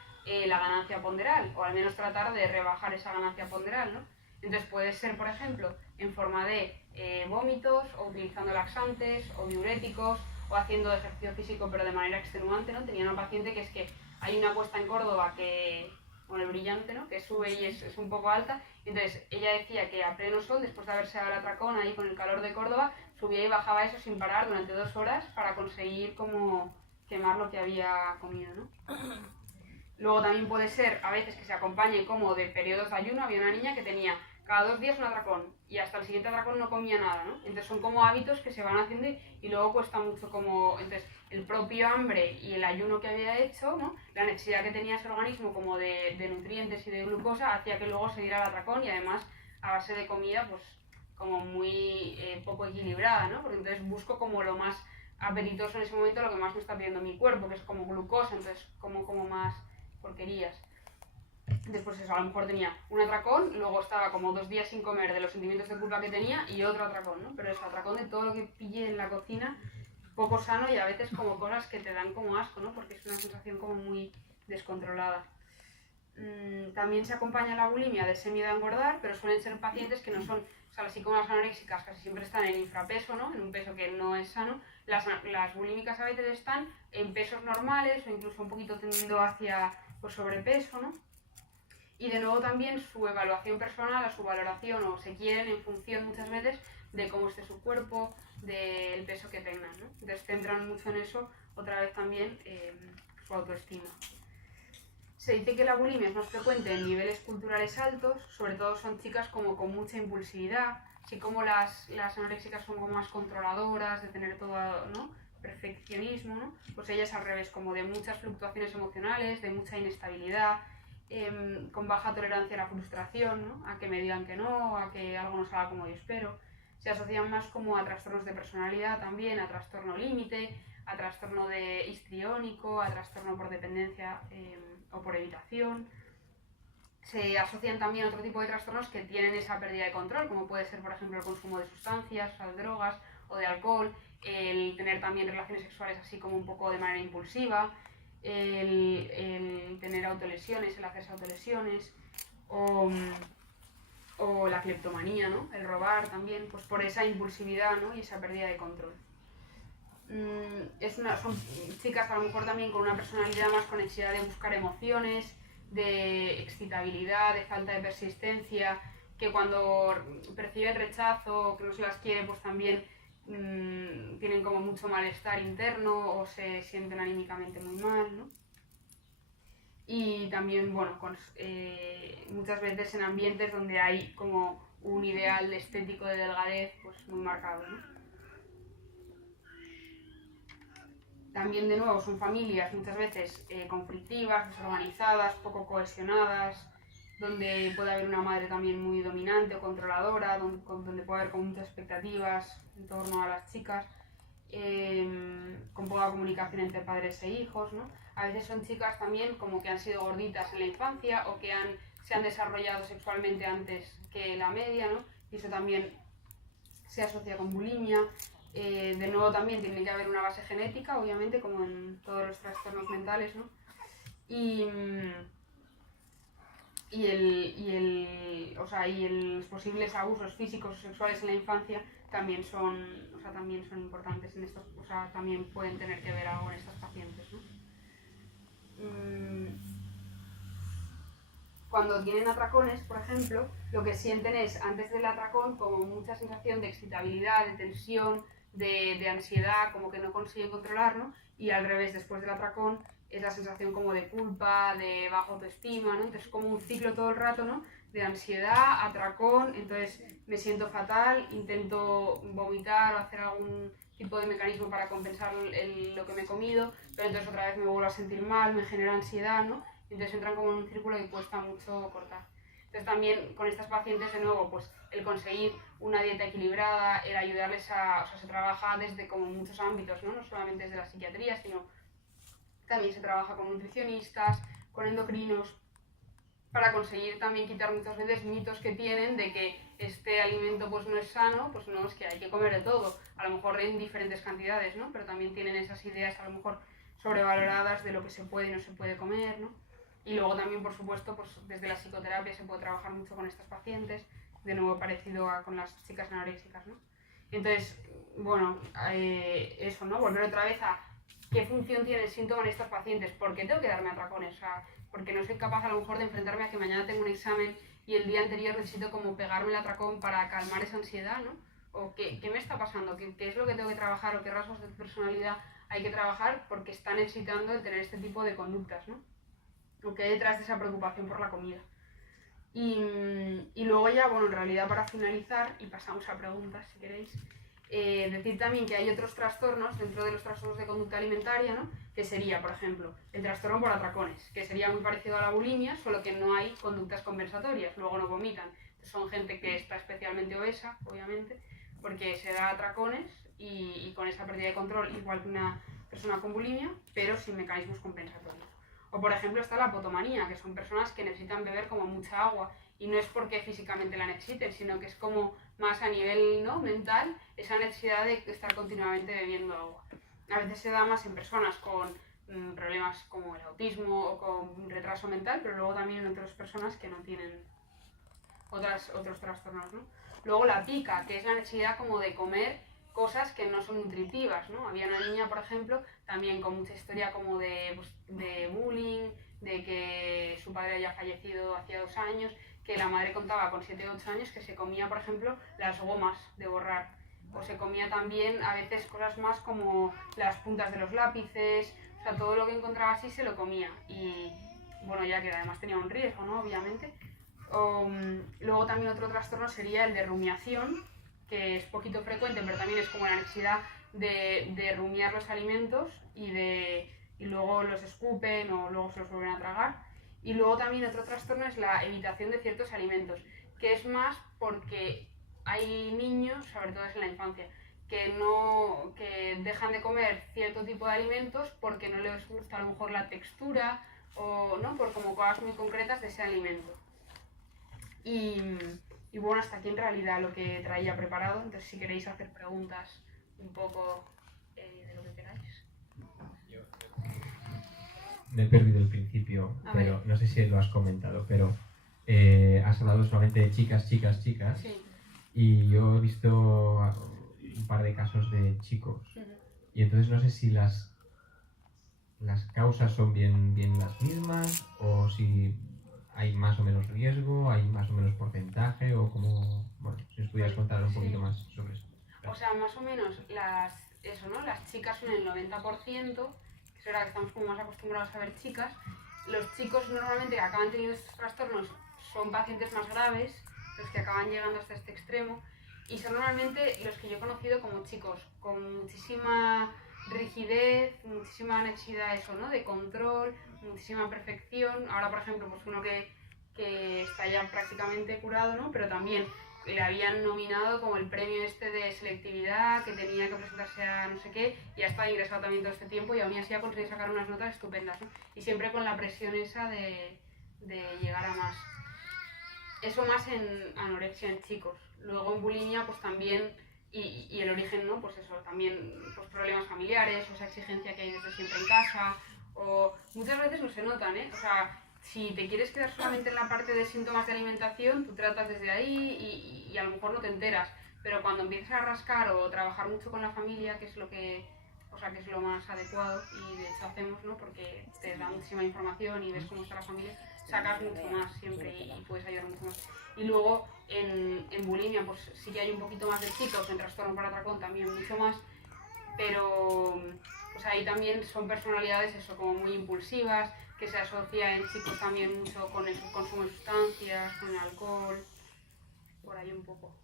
la ganancia ponderal, o al menos tratar de rebajar esa ganancia ponderal, ¿no? Entonces puede ser, por ejemplo, en forma de vómitos, o utilizando laxantes, o diuréticos, o haciendo ejercicio físico pero de manera extenuante, ¿no? Tenía una paciente que es que hay una cuesta en Córdoba que, con el brillante, ¿no? Que sube y es un poco alta. Entonces ella decía que a pleno sol, después de haberse dado el atracón ahí con el calor de Córdoba, subía y bajaba eso sin parar durante 2 horas para conseguir como quemar lo que había comido, ¿no? Luego también puede ser a veces que se acompañe como de periodos de ayuno. Había una niña que tenía cada 2 días un atracón y hasta el siguiente atracón no comía nada, ¿no? Entonces son como hábitos que se van haciendo y luego cuesta mucho como... Entonces el propio hambre y el ayuno que había hecho, ¿no? La necesidad que tenía ese organismo como de nutrientes y de glucosa hacía que luego se diera el atracón, y además a base de comida pues como muy poco equilibrada, ¿no? Porque entonces busco como lo más apetitoso en ese momento, lo que más me está pidiendo mi cuerpo, que es como glucosa, entonces como más porquerías. Después eso, a lo mejor tenía un atracón, luego estaba como 2 días sin comer de los sentimientos de culpa que tenía, y otro atracón, ¿no? Pero eso, atracón de todo lo que pille en la cocina, poco sano, y a veces como cosas que te dan como asco, ¿no? Porque es una sensación como muy descontrolada. También se acompaña la bulimia de ese miedo a engordar, pero suelen ser pacientes que no son, o sea, así como las anoréxicas casi siempre están en infrapeso, ¿no? En un peso que no es sano. Las bulímicas a veces están en pesos normales o incluso un poquito tendiendo hacia pues, sobrepeso, ¿no? Y de nuevo también su evaluación personal o su valoración, o se quieren en función muchas veces de cómo esté su cuerpo, del peso que tengan, ¿no? Entonces centran mucho en eso, otra vez también su autoestima. Se dice que la bulimia es más frecuente en niveles culturales altos, sobre todo son chicas como con mucha impulsividad, así como las anoréxicas son como más controladoras, de tener todo, ¿no? Perfeccionismo, ¿no? Pues ellas al revés, como de muchas fluctuaciones emocionales, de mucha inestabilidad, con baja tolerancia a la frustración, ¿no? A que me digan que no, a que algo no salga como yo espero. se asocian más como a trastornos de personalidad también, a trastorno límite, a trastorno de histriónico, a trastorno por dependencia o por evitación. Se asocian también a otro tipo de trastornos que tienen esa pérdida de control, como puede ser, por ejemplo, el consumo de sustancias, o sea, de drogas o de alcohol, el tener también relaciones sexuales así como un poco de manera impulsiva, el tener autolesiones, el hacerse autolesiones, o la cleptomanía, ¿no? El robar también, pues por esa impulsividad, ¿no? Y esa pérdida de control. Son chicas a lo mejor también con una personalidad más con necesidad de buscar emociones, de excitabilidad, de falta de persistencia, que cuando perciben rechazo, que no se las quiere, pues también tienen como mucho malestar interno o se sienten anímicamente muy mal, ¿no? Y también, bueno, muchas veces en ambientes donde hay como un ideal estético de delgadez pues muy marcado, ¿no? También, de nuevo, son familias muchas veces conflictivas, desorganizadas, poco cohesionadas, donde puede haber una madre también muy dominante o controladora, donde puede haber como muchas expectativas en torno a las chicas, con poca comunicación entre padres e hijos, ¿no? A veces son chicas también como que han sido gorditas en la infancia o que se han desarrollado sexualmente antes que la media, ¿no? Y eso también se asocia con bulimia. De nuevo también tiene que haber una base genética, obviamente, como en todos los trastornos mentales, ¿no? Y los posibles abusos físicos o sexuales en la infancia también son importantes en estos, también pueden tener que ver algo en estas pacientes, ¿no? Cuando tienen atracones, por ejemplo, lo que sienten es, antes del atracón, como mucha sensación de excitabilidad, de tensión, de ansiedad, como que no consiguen controlar, ¿no? Y al revés, después del atracón, es la sensación como de culpa, de baja autoestima, ¿no? Entonces, como un ciclo todo el rato, ¿no? De ansiedad, atracón, entonces me siento fatal, intento vomitar o hacer algún tipo de mecanismo para compensar lo que me he comido, pero entonces otra vez me vuelvo a sentir mal, me genera ansiedad, ¿no? Entonces entran como en un círculo que cuesta mucho cortar. Entonces también con estas pacientes, de nuevo, pues el conseguir una dieta equilibrada, el ayudarles se trabaja desde como muchos ámbitos, ¿no? No solamente desde la psiquiatría, sino también se trabaja con nutricionistas, con endocrinos, para conseguir también quitar muchas veces mitos que tienen de que este alimento pues no es sano, pues no, es que hay que comer de todo, a lo mejor en diferentes cantidades, ¿no? Pero también tienen esas ideas a lo mejor sobrevaloradas de lo que se puede y no se puede comer, ¿no? Y luego también, por supuesto, pues desde la psicoterapia se puede trabajar mucho con estas pacientes, de nuevo parecido con las chicas anoréxicas, ¿no? Entonces, bueno, eso, ¿no? Volver otra vez a qué función tiene el síntoma en estas pacientes, por qué tengo que darme atracones, porque no soy capaz a lo mejor de enfrentarme a que mañana tengo un examen y el día anterior necesito como pegarme el atracón para calmar esa ansiedad, ¿no? O qué me está pasando, qué es lo que tengo que trabajar o qué rasgos de personalidad hay que trabajar porque están necesitando el tener este tipo de conductas, ¿no? O qué hay detrás de esa preocupación por la comida. Y luego ya, bueno, en realidad para finalizar, y pasamos a preguntas si queréis, decir también que hay otros trastornos dentro de los trastornos de conducta alimentaria, ¿no? Que sería, por ejemplo, el trastorno por atracones, que sería muy parecido a la bulimia, solo que no hay conductas compensatorias, luego no vomitan. Entonces son gente que está especialmente obesa, obviamente, porque se da atracones y con esa pérdida de control, igual que una persona con bulimia, pero sin mecanismos compensatorios. O por ejemplo está la apotomanía, que son personas que necesitan beber como mucha agua, y no es porque físicamente la necesiten, sino que es como más a nivel, ¿no?, mental, esa necesidad de estar continuamente bebiendo agua. A veces se da más en personas con problemas como el autismo o con retraso mental, pero luego también en otras personas que no tienen otros trastornos, ¿no? Luego la pica, que es la necesidad como de comer cosas que no son nutritivas, ¿no? Había una niña, por ejemplo, también con mucha historia como de bullying, de que su padre haya fallecido hacía 2 años, que la madre contaba con 7 o 8 años que se comía, por ejemplo, las gomas de borrar, o se comía también a veces cosas más como las puntas de los lápices, o sea, todo lo que encontraba así se lo comía, y bueno, ya que además tenía un riesgo, ¿no?, obviamente. Luego también otro trastorno sería el de rumiación, que es poquito frecuente, pero también es como la necesidad de rumiar los alimentos y luego los escupen o luego se los vuelven a tragar. Y luego también otro trastorno es la evitación de ciertos alimentos, que es más porque hay niños, sobre todo es en la infancia, que dejan de comer cierto tipo de alimentos porque no les gusta a lo mejor la textura o no, por como cosas muy concretas de ese alimento. Y bueno, hasta aquí en realidad lo que traía preparado, entonces si queréis hacer preguntas un poco de lo que queráis. Me he perdido el principio, pero no sé si lo has comentado, pero has hablado solamente de chicas, chicas, chicas, sí. Y yo he visto un par de casos de chicos, y entonces no sé si las causas son bien las mismas, o si hay más o menos riesgo, hay más o menos porcentaje, o como, bueno, si os pudieras contar un poquito más sobre eso. Gracias. O sea, más o menos las chicas son el 90%, que es verdad que estamos como más acostumbrados a ver chicas. Los chicos normalmente que acaban teniendo estos trastornos son pacientes más graves, los que acaban llegando hasta este extremo, y son normalmente los que yo he conocido como chicos con muchísima rigidez, muchísima necesidad de control, muchísima perfección. Ahora, por ejemplo, pues uno que está ya prácticamente curado, ¿no? Pero también le habían nominado como el premio de selectividad, que tenía que presentarse a no sé qué, y ha estado ingresado también todo este tiempo y aún así ha conseguido sacar unas notas estupendas, ¿no? Y siempre con la presión esa de llegar a más. Eso más en anorexia en chicos. Luego en bulimia pues también, y el origen, ¿no? Pues eso, también pues problemas familiares, o esa exigencia que hay desde siempre en casa, o muchas veces no se notan, ¿eh? O sea, si te quieres quedar solamente en la parte de síntomas de alimentación, tú tratas desde ahí y a lo mejor no te enteras, pero cuando empiezas a rascar o trabajar mucho con la familia, que es lo que es lo más adecuado, y de hecho hacemos, ¿no? Porque te da muchísima información y ves cómo está la familia, sacas mucho más siempre y puedes ayudar mucho más. Y luego en bulimia pues sí que hay un poquito más de chicos, en trastorno por atracón también mucho más, pero pues ahí también son personalidades eso, como muy impulsivas, que se asocia en chicos también mucho con el consumo de sustancias, con el alcohol, por ahí un poco.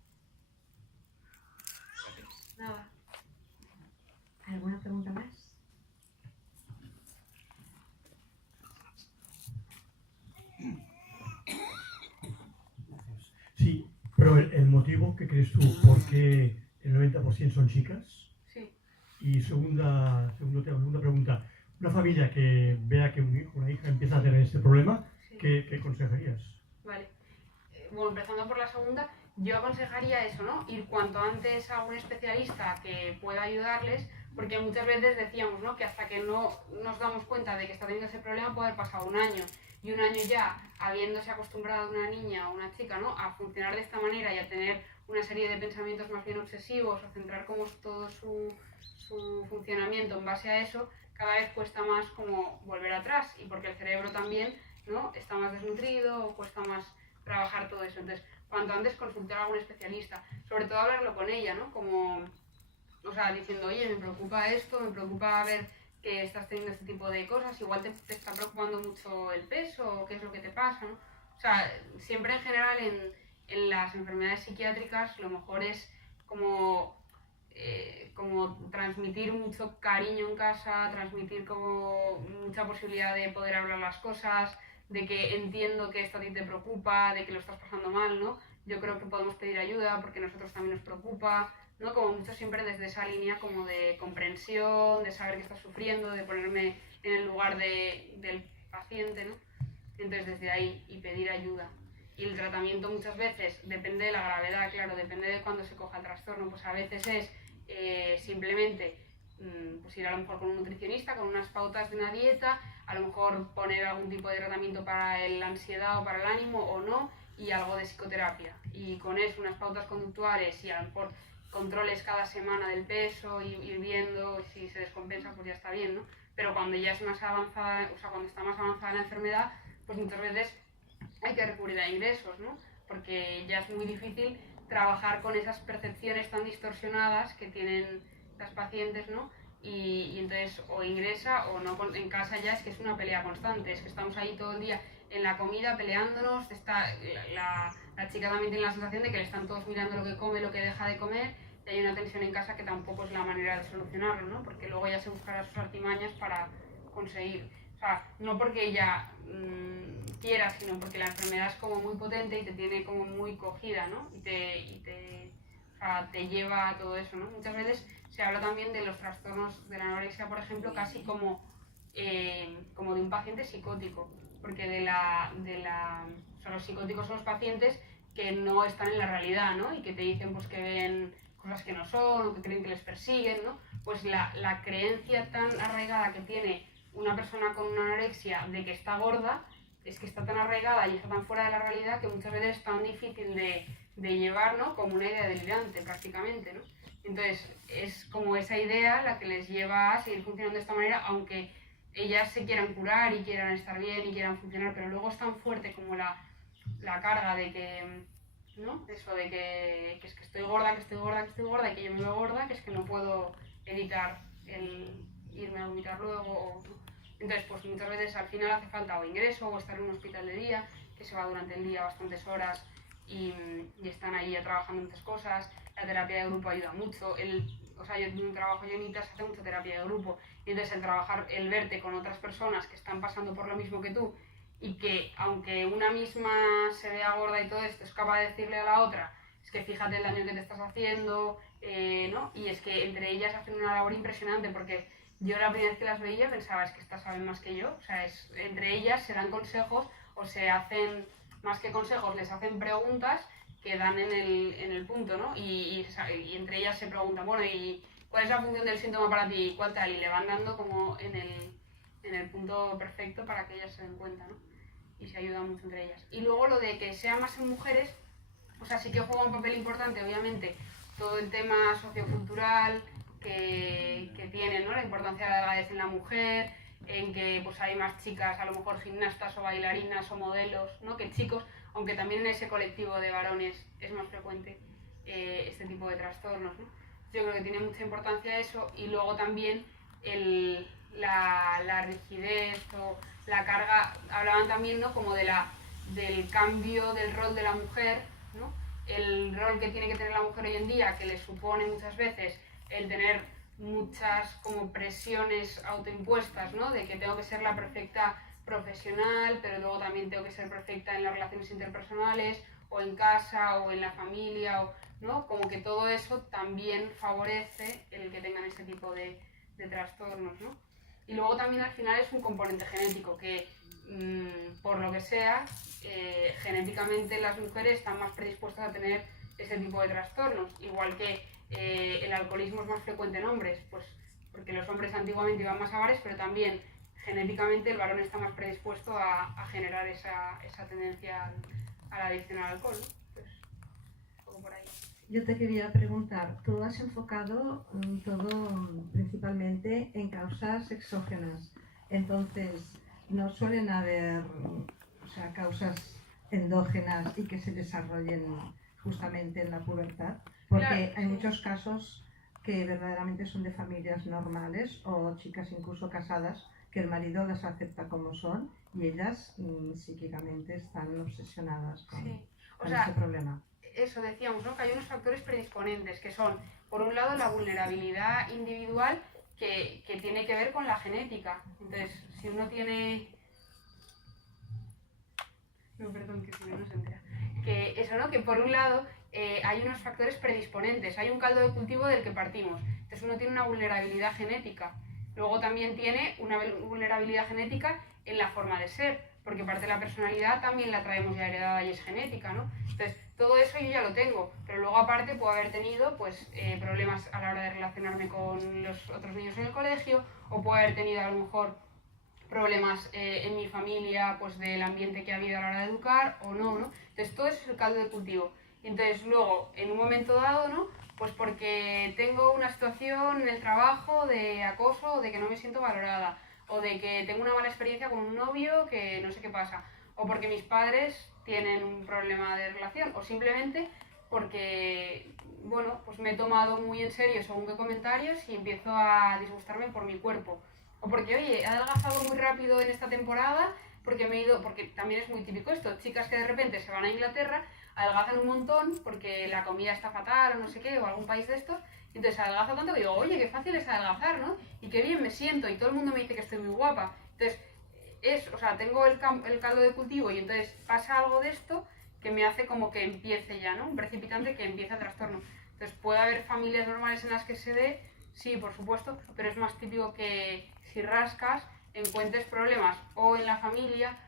Nada. ¿Alguna pregunta más? Sí, pero el motivo que crees tú, ¿por qué el 90% son chicas? Sí. Y segunda pregunta, una familia que vea que un hijo o una hija empieza a tener este problema, sí. ¿Qué aconsejarías? Vale. Bueno, empezando por la segunda, yo aconsejaría eso, ¿no? Ir cuanto antes a un especialista que pueda ayudarles, porque muchas veces decíamos, ¿no? Que hasta que no nos damos cuenta de que está teniendo ese problema puede haber pasado un año. Y un año ya, habiéndose acostumbrado una niña o una chica, ¿no? A funcionar de esta manera y a tener una serie de pensamientos más bien obsesivos, a centrar como todo su funcionamiento en base a eso, cada vez cuesta más como volver atrás, y porque el cerebro también, ¿no? Está más desnutrido o cuesta más trabajar todo eso. Entonces, cuanto antes consultar a algún especialista, sobre todo hablarlo con ella, ¿no? Como, o sea, diciendo, oye, me preocupa esto, me preocupa ver que estás teniendo este tipo de cosas, igual te está preocupando mucho el peso, o qué es lo que te pasa, ¿no? O sea, siempre en general en las enfermedades psiquiátricas lo mejor es como transmitir mucho cariño en casa, transmitir como mucha posibilidad de poder hablar las cosas, de que entiendo que esto a ti te preocupa, de que lo estás pasando mal, ¿no? Yo creo que podemos pedir ayuda porque a nosotros también nos preocupa, ¿no? Como mucho siempre desde esa línea como de comprensión, de saber que estás sufriendo, de ponerme en el lugar del paciente, ¿no? Entonces desde ahí, y pedir ayuda. Y el tratamiento muchas veces depende de la gravedad, claro, depende de cuándo se coja el trastorno, pues a veces es simplemente pues ir a lo mejor con un nutricionista, con unas pautas de una dieta, a lo mejor poner algún tipo de tratamiento para la ansiedad o para el ánimo o no, y algo de psicoterapia. Y con eso unas pautas conductuales y a lo mejor controles cada semana del peso y ir viendo si se descompensa, pues ya está bien, ¿no? Pero cuando ya es más avanzada, o sea, cuando está más avanzada la enfermedad, pues muchas veces hay que recurrir a ingresos, ¿no? Porque ya es muy difícil trabajar con esas percepciones tan distorsionadas que tienen las pacientes, ¿no? Y entonces o ingresa o no, en casa ya es que es una pelea constante, es que estamos ahí todo el día en la comida peleándonos, la chica también tiene la sensación de que le están todos mirando lo que come, lo que deja de comer, y hay una tensión en casa que tampoco es la manera de solucionarlo, ¿no? Porque luego ya se buscará sus artimañas para conseguir. sea, no porque ella quiera, sino porque la enfermedad es como muy potente y te tiene como muy cogida, ¿no? O sea, te lleva a todo eso, ¿no? Muchas veces se habla también de los trastornos de la anorexia, por ejemplo, casi como de un paciente psicótico, porque o sea, los psicóticos son los pacientes que no están en la realidad, ¿no? Y que te dicen pues que ven cosas que no son o que creen que les persiguen, ¿no? Pues la creencia tan arraigada que tiene una persona con una anorexia de que está gorda es que está tan arraigada y está tan fuera de la realidad que muchas veces es tan difícil de llevar, ¿no? Como una idea delirante prácticamente, ¿no? Entonces es como esa idea la que les lleva a seguir funcionando de esta manera, aunque ellas se quieran curar y quieran estar bien y quieran funcionar, pero luego es tan fuerte como la carga de que, ¿no? Eso de que es que estoy gorda, que estoy gorda, que estoy gorda y que yo me veo gorda, que es que no puedo evitar el irme a vomitar luego. Entonces, pues muchas veces al final hace falta o ingreso o estar en un hospital de día, que se va durante el día bastantes horas y están ahí ya trabajando muchas cosas. La terapia de grupo ayuda mucho. O sea, yo en un trabajo en UNITAS hace mucha terapia de grupo. Y entonces el verte con otras personas que están pasando por lo mismo que tú y que aunque una misma se vea gorda y todo esto, es capaz de decirle a la otra, es que fíjate el daño que te estás haciendo, ¿no? Y es que entre ellas hacen una labor impresionante porque yo la primera vez que las veía pensaba, es que estas saben más que yo, o sea, entre ellas se dan consejos o se hacen, más que consejos, les hacen preguntas que dan en el punto, ¿no? Y entre ellas se preguntan, bueno, ¿y cuál es la función del síntoma para ti? ¿Cuál tal? Y le van dando como en el punto perfecto para que ellas se den cuenta, ¿no? Y se ayudan mucho entre ellas. Y luego lo de que sea más en mujeres, o sea, sí que juega un papel importante, obviamente, todo el tema sociocultural que tiene, ¿no? La importancia de la delgadez en la mujer, en que pues hay más chicas, a lo mejor gimnastas o bailarinas o modelos, ¿no? Que chicos, aunque también en ese colectivo de varones es más frecuente este tipo de trastornos, ¿no? Yo creo que tiene mucha importancia eso y luego también la rigidez o la carga, hablaban también, ¿no? Como del cambio del rol de la mujer, ¿no? El rol que tiene que tener la mujer hoy en día, que le supone muchas veces el tener muchas como presiones autoimpuestas, ¿no? De que tengo que ser la perfecta profesional, pero luego también tengo que ser perfecta en las relaciones interpersonales, o en casa, o en la familia, ¿no? Como que todo eso también favorece el que tengan ese tipo de trastornos, ¿no? Y luego también al final es un componente genético que, por lo que sea, genéticamente las mujeres están más predispuestas a tener ese tipo de trastornos, igual que el alcoholismo es más frecuente en hombres, pues porque los hombres antiguamente iban más a bares, pero también genéticamente el varón está más predispuesto a generar esa tendencia a la adicción al alcohol, ¿no? Pues, poco por ahí. Yo te quería preguntar, tú has enfocado todo principalmente en causas exógenas, entonces no suelen haber, o sea, causas endógenas y que se desarrollen justamente en la pubertad, porque Claro, hay sí. muchos casos que verdaderamente son de familias normales o chicas incluso casadas que el marido las acepta como son y ellas psíquicamente están obsesionadas con, Sí. O con sea, ese problema. eso decíamos, ¿no? Que hay unos factores predisponentes que son, por un lado, la vulnerabilidad individual que tiene que ver con la genética. Entonces, si uno tiene... No, perdón, que si no, no se entera. Que eso, ¿no? Que por un lado hay unos factores predisponentes, hay un caldo de cultivo del que partimos. Entonces uno tiene una vulnerabilidad genética. Luego también tiene una vulnerabilidad genética en la forma de ser, porque parte de la personalidad también la traemos ya heredada y es genética, ¿no? Entonces, todo eso yo ya lo tengo, pero luego aparte puedo haber tenido pues, problemas a la hora de relacionarme con los otros niños en el colegio, o puedo haber tenido a lo mejor problemas en mi familia, pues del ambiente que ha habido a la hora de educar, o no, ¿no? Entonces, todo eso es el caldo de cultivo. Y entonces, luego, en un momento dado, ¿no? Pues porque tengo una situación en el trabajo de acoso, o de que no me siento valorada, o de que tengo una mala experiencia con un novio que no sé qué pasa, o porque mis padres tienen un problema de relación, o simplemente porque, bueno, pues me he tomado muy en serio según qué comentarios y empiezo a disgustarme por mi cuerpo. O porque, oye, he adelgazado muy rápido en esta temporada porque me he ido, porque también es muy típico esto, chicas que de repente se van a Inglaterra, adelgazan un montón porque la comida está fatal o no sé qué, o algún país de estos, y entonces adelgazo tanto que digo, oye, qué fácil es adelgazar, ¿no? Y qué bien me siento, y todo el mundo me dice que estoy muy guapa. Entonces, o sea, tengo el caldo de cultivo y entonces pasa algo de esto que me hace como que empiece ya, ¿no? Un precipitante que empieza el trastorno. Entonces puede haber familias normales en las que se dé, sí, por supuesto, pero es más típico que si rascas encuentres problemas o en la familia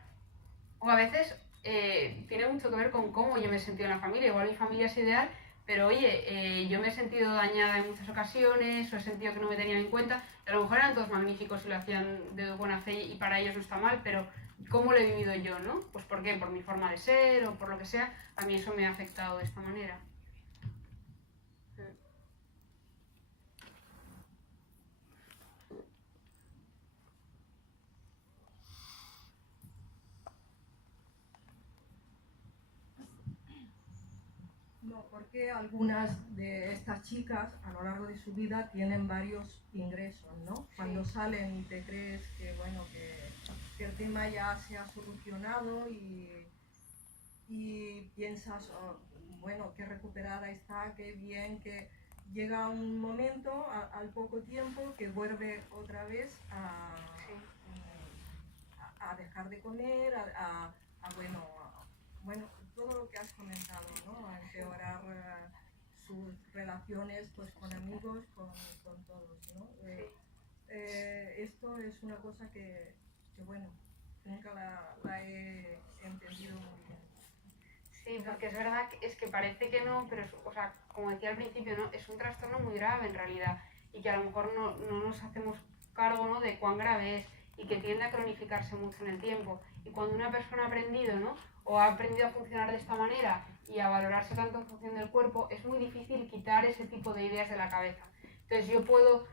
o a veces tiene mucho que ver con cómo yo me he sentido en la familia. Igual mi familia es ideal, pero oye, yo me he sentido dañada en muchas ocasiones o he sentido que no me tenían en cuenta. A lo mejor eran todos magníficos y lo hacían de buena fe y para ellos no está mal, pero ¿cómo lo he vivido yo, no? Pues ¿por qué? Por mi forma de ser o por lo que sea, a mí eso me ha afectado de esta manera. No, porque algunas de estas chicas a lo largo de su vida tienen varios ingresos, ¿no? Sí. Cuando salen y te crees que, bueno, que el tema ya se ha solucionado y piensas, oh, bueno, qué recuperada está, qué bien, que llega un momento al poco tiempo que vuelve otra vez a dejar de comer, bueno, todo lo que has comentado, ¿no? A empeorar sus relaciones pues, con amigos, con todos, ¿no? Esto es una cosa que bueno, nunca la he entendido muy bien. Sí, porque es verdad que es que parece que no, pero o sea, como decía al principio, ¿no? Es un trastorno muy grave en realidad y que a lo mejor no nos hacemos cargo, ¿no? De cuán grave es y que tiende a cronificarse mucho en el tiempo. Y cuando una persona ha aprendido, ¿no? O ha aprendido a funcionar de esta manera y a valorarse tanto en función del cuerpo, es muy difícil quitar ese tipo de ideas de la cabeza. Entonces yo puedo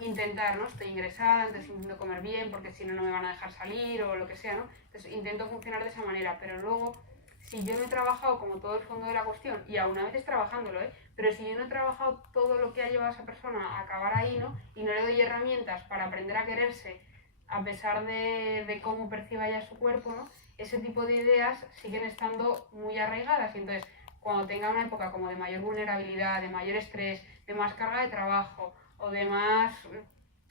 intentar, ¿no? Estoy ingresada, entonces intento comer bien porque si no, no me van a dejar salir o lo que sea, ¿no? Entonces intento funcionar de esa manera, pero luego, si yo no he trabajado como todo el fondo de la cuestión, y aún a veces trabajándolo, pero si yo no he trabajado todo lo que ha llevado a esa persona a acabar ahí, ¿no? Y no le doy herramientas para aprender a quererse a pesar de cómo perciba ya su cuerpo, ¿no? Ese tipo de ideas siguen estando muy arraigadas y entonces cuando tenga una época como de mayor vulnerabilidad, de mayor estrés, de más carga de trabajo o de más,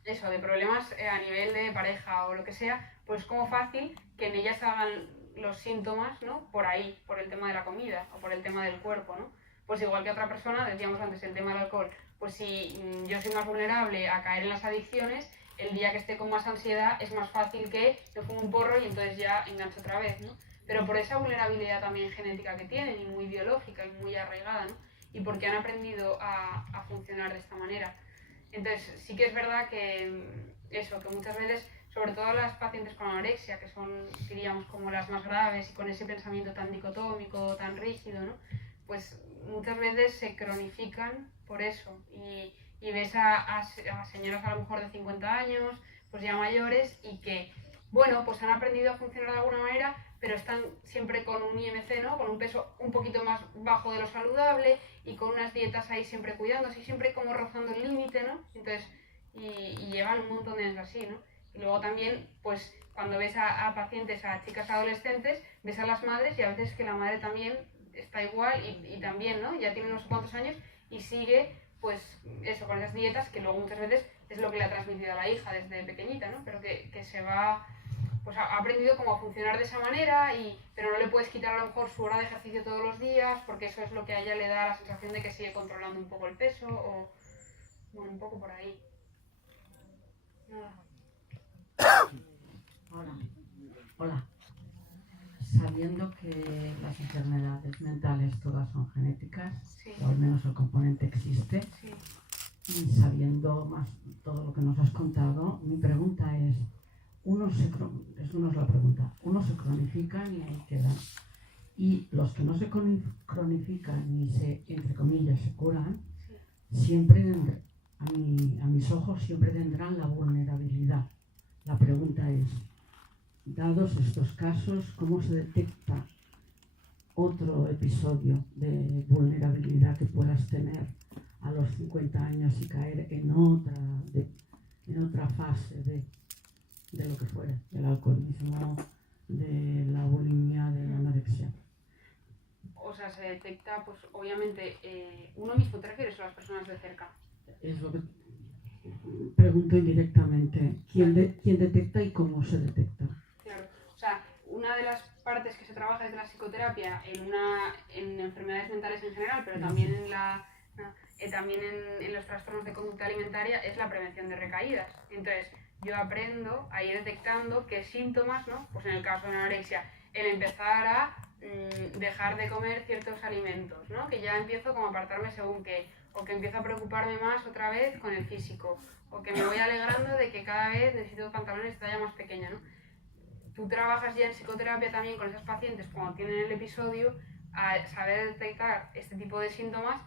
eso, de problemas a nivel de pareja o lo que sea, pues es como fácil que en ellas hagan los síntomas, ¿no? Por ahí, por el tema de la comida o por el tema del cuerpo, ¿no? Pues igual que otra persona, decíamos antes el tema del alcohol, pues si yo soy más vulnerable a caer en las adicciones, el día que esté con más ansiedad es más fácil que me fume un porro y entonces ya engancho otra vez, ¿no? Pero por esa vulnerabilidad también genética que tienen y muy biológica y muy arraigada, ¿no? Y porque han aprendido a funcionar de esta manera. Entonces sí que es verdad que eso, que muchas veces, sobre todo las pacientes con anorexia, que son, diríamos, como las más graves y con ese pensamiento tan dicotómico, tan rígido, ¿no? Pues muchas veces se cronifican por eso y ves a señoras a lo mejor de 50 años, pues ya mayores y que, bueno, pues han aprendido a funcionar de alguna manera, pero están siempre con un IMC, ¿no? Con un peso un poquito más bajo de lo saludable y con unas dietas ahí siempre cuidándose y siempre como rozando el límite, ¿no? Entonces, y llevan un montón de años así, ¿no? Y luego también, pues, cuando ves a pacientes, a chicas adolescentes, ves a las madres y a veces que la madre también está igual y también, ¿no? Ya tiene unos cuantos años y sigue, pues, eso, con esas dietas que luego muchas veces es lo que le ha transmitido a la hija desde pequeñita, ¿no? Pero que se va, pues ha aprendido como a funcionar de esa manera, pero no le puedes quitar a lo mejor su hora de ejercicio todos los días porque eso es lo que a ella le da la sensación de que sigue controlando un poco el peso o, bueno, un poco por ahí. Nada. Hola. Sabiendo que las enfermedades mentales todas son genéticas, Sí. o al menos el componente existe, Sí. y sabiendo más todo lo que nos has contado, mi pregunta es, eso no es la pregunta, unos se cronifican y ahí quedan, y los que no se cronifican y se, entre comillas, se curan, siempre, a mis ojos, siempre tendrán la vulnerabilidad. La pregunta es, dados estos casos, ¿cómo se detecta otro episodio de vulnerabilidad que puedas tener a los 50 años y caer en otra fase de lo que fuera, del alcoholismo, de la bulimia, de la anorexia? O sea, se detecta, pues obviamente, uno mismo, ¿te refieres a las personas de cerca? Es lo que pregunto indirectamente. ¿Quién detecta y cómo se detecta? partes que se trabaja desde la psicoterapia en enfermedades mentales en general, pero también también en los trastornos de conducta alimentaria, es la prevención de recaídas. Entonces, yo aprendo a ir detectando qué síntomas, ¿no? Pues en el caso de la anorexia, el empezar a dejar de comer ciertos alimentos, ¿no? Que ya empiezo como a apartarme según qué, o que empiezo a preocuparme más otra vez con el físico, o que me voy alegrando de que cada vez necesito pantalones de talla más pequeña, ¿no? Tú trabajas ya en psicoterapia también con esas pacientes cuando tienen el episodio a saber detectar este tipo de síntomas,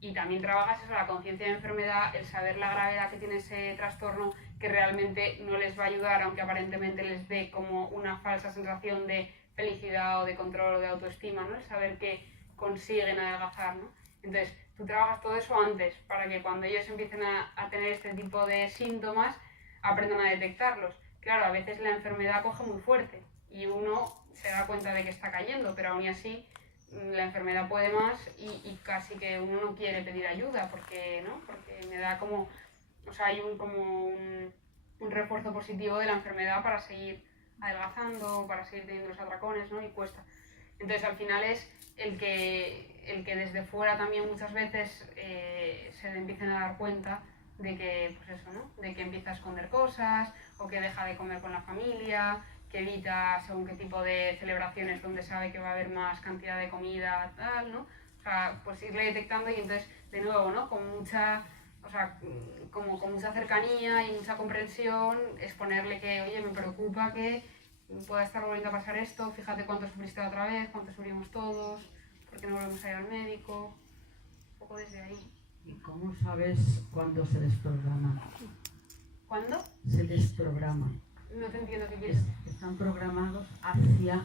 y también trabajas eso, la conciencia de enfermedad, el saber la gravedad que tiene ese trastorno, que realmente no les va a ayudar, aunque aparentemente les dé como una falsa sensación de felicidad o de control o de autoestima, ¿no? El saber que consiguen adelgazar, ¿no? Entonces, tú trabajas todo eso antes, para que cuando ellos empiecen a tener este tipo de síntomas, aprendan a detectarlos. Claro, a veces la enfermedad coge muy fuerte y uno se da cuenta de que está cayendo, pero aún así la enfermedad puede más y casi que uno no quiere pedir ayuda porque me da como, o sea, hay un refuerzo positivo de la enfermedad para seguir adelgazando, para seguir teniendo los atracones, ¿no? Y cuesta. Entonces al final es el que desde fuera también muchas veces se le empiecen a dar cuenta de que, pues eso, ¿no? De que empieza a esconder cosas, o que deja de comer con la familia, que evita según qué tipo de celebraciones donde sabe que va a haber más cantidad de comida, tal, ¿no? O sea, pues irle detectando, y entonces, de nuevo, ¿no? Con mucha, o sea, como con mucha cercanía y mucha comprensión, exponerle que, oye, me preocupa que pueda estar volviendo a pasar esto, fíjate cuánto sufriste la otra vez, cuánto sufrimos todos, ¿por qué no volvemos a ir al médico? Un poco desde ahí. ¿Y cómo sabes cuándo se desprograma? ¿Cuándo? Se desprograma. No te entiendo qué quieres. Están programados hacia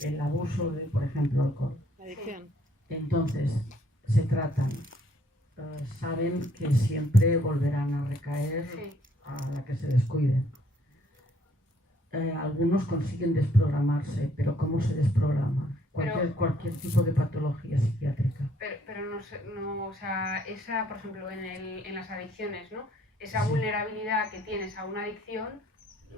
el abuso de, por ejemplo, alcohol. La adicción. Entonces, se tratan, saben que siempre volverán a recaer Sí. a la que se descuiden. Algunos consiguen desprogramarse, pero ¿cómo se desprograma? Cualquier tipo de patología psiquiátrica. Pero no, o sea, esa, por ejemplo, en las adicciones, ¿no? Esa Sí. vulnerabilidad que tienes a una adicción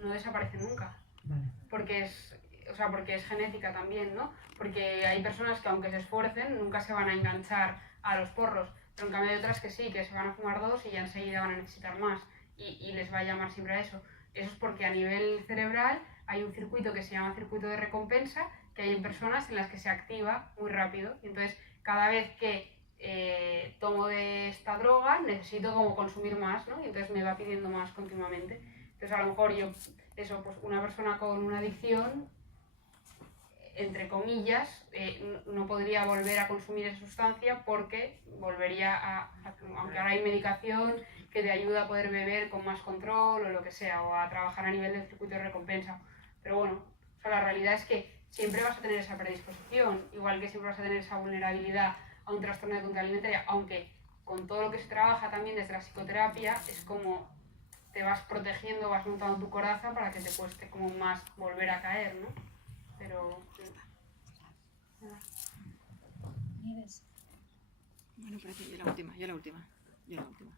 no desaparece nunca. Vale. Porque es genética también, ¿no? Porque hay personas que aunque se esfuercen nunca se van a enganchar a los porros, pero en cambio hay otras que sí, que se van a fumar 2 y ya enseguida van a necesitar más y les va a llamar siempre a eso. Eso es porque a nivel cerebral hay un circuito que se llama circuito de recompensa, que hay en personas en las que se activa muy rápido, y entonces cada vez que tomo de esta droga necesito como consumir más, ¿no? Y entonces me va pidiendo más continuamente. Entonces a lo mejor pues una persona con una adicción, entre comillas, no podría volver a consumir esa sustancia porque volvería aunque ahora hay medicación que te ayuda a poder beber con más control o lo que sea, o a trabajar a nivel del circuito de recompensa. Pero bueno, o sea, la realidad es que siempre vas a tener esa predisposición, igual que siempre vas a tener esa vulnerabilidad a un trastorno de conducta alimentaria, aunque con todo lo que se trabaja también desde la psicoterapia es como te vas protegiendo, vas montando tu coraza para que te cueste como más volver a caer, ¿no? Pero... Nieves. Bueno, parece yo la última. Gracias.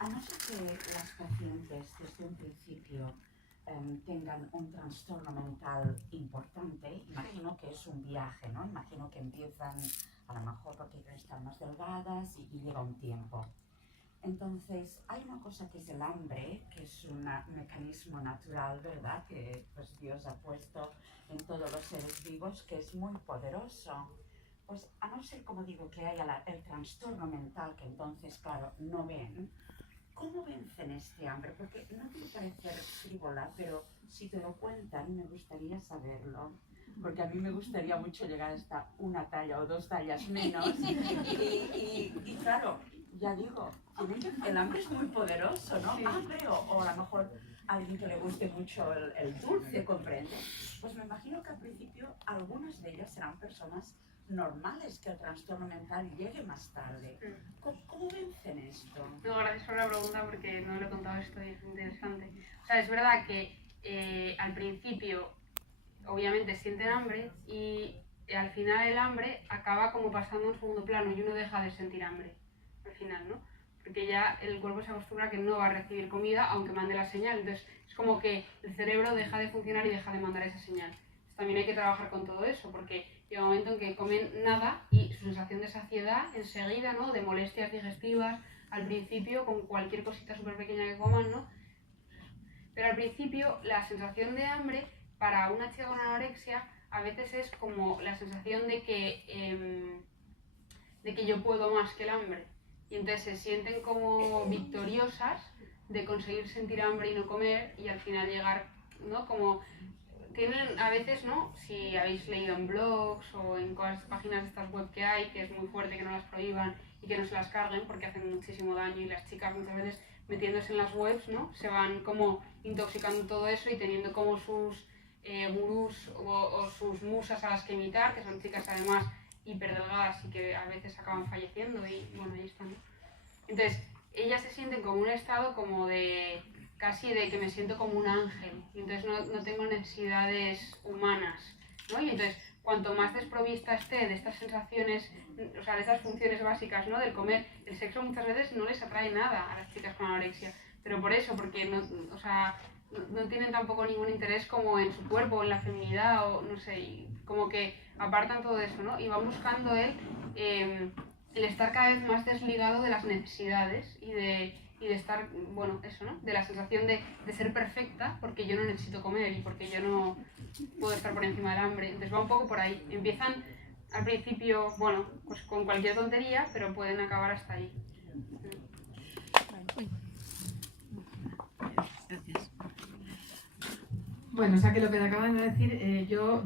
A no ser que las pacientes desde un principio tengan un trastorno mental importante, imagino que es un viaje, ¿no? Imagino que empiezan a lo mejor porque quieren estar más delgadas y llega un tiempo. Entonces, hay una cosa que es el hambre, que es un mecanismo natural, ¿verdad? Que pues Dios ha puesto en todos los seres vivos, que es muy poderoso. Pues a no ser, como digo, que haya el trastorno mental, que entonces, claro, no ven, ¿cómo vencen este hambre? Porque no quiero parecer frívola, pero si te lo cuentan, me gustaría saberlo. Porque a mí me gustaría mucho llegar hasta una talla o 2 tallas menos. Y claro, ya digo, el hambre es muy poderoso, ¿no? Sí. Hambre o a lo mejor a alguien que le guste mucho el dulce, ¿comprende? Pues me imagino que al principio algunas de ellas serán personas normales, que el trastorno mental llegue más tarde. ¿Cómo vencen esto? No, gracias por la pregunta porque no lo he contado esto y es interesante. O sea, es verdad que al principio obviamente sienten hambre y al final el hambre acaba como pasando en segundo plano y uno deja de sentir hambre al final, ¿no? porque ya el cuerpo se acostumbra a que no va a recibir comida aunque mande la señal. Entonces es como que el cerebro deja de funcionar y deja de mandar esa señal. Entonces, también hay que trabajar con todo eso, porque llega un momento en que comen nada y su sensación de saciedad enseguida, ¿no? De molestias digestivas al principio con cualquier cosita súper pequeña que coman, ¿no? Pero al principio la sensación de hambre para una chica con anorexia a veces es como la sensación de que yo puedo más que el hambre. Y entonces se sienten como victoriosas de conseguir sentir hambre y no comer y al final llegar, ¿no? Como tienen a veces, ¿no? Si habéis leído en blogs o en páginas de estas web que hay, que es muy fuerte que no las prohíban y que no se las carguen porque hacen muchísimo daño y las chicas muchas veces metiéndose en las webs, ¿no? Se van como intoxicando todo eso y teniendo como sus gurús o sus musas a las que imitar, que son chicas además hiperdelgadas y que a veces acaban falleciendo y bueno, ahí están, ¿no? Entonces, ellas se sienten como un estado como de casi de que me siento como un ángel y entonces no tengo necesidades humanas, ¿no? Y entonces, cuanto más desprovista esté de estas sensaciones, o sea, de estas funciones básicas, ¿no? Del comer, el sexo muchas veces no les atrae nada a las chicas con anorexia, pero por eso, porque no, o sea, no tienen tampoco ningún interés como en su cuerpo, en la feminidad o no sé, y como que apartan todo eso, ¿no? Y van buscando el estar cada vez más desligado de las necesidades y de estar, bueno, eso, ¿no? De la sensación de ser perfecta porque yo no necesito comer y porque yo no puedo estar por encima del hambre. Entonces va un poco por ahí. Empiezan al principio, bueno, pues con cualquier tontería, pero pueden acabar hasta ahí. Gracias. Bueno, o sea que lo que te acaban de decir, yo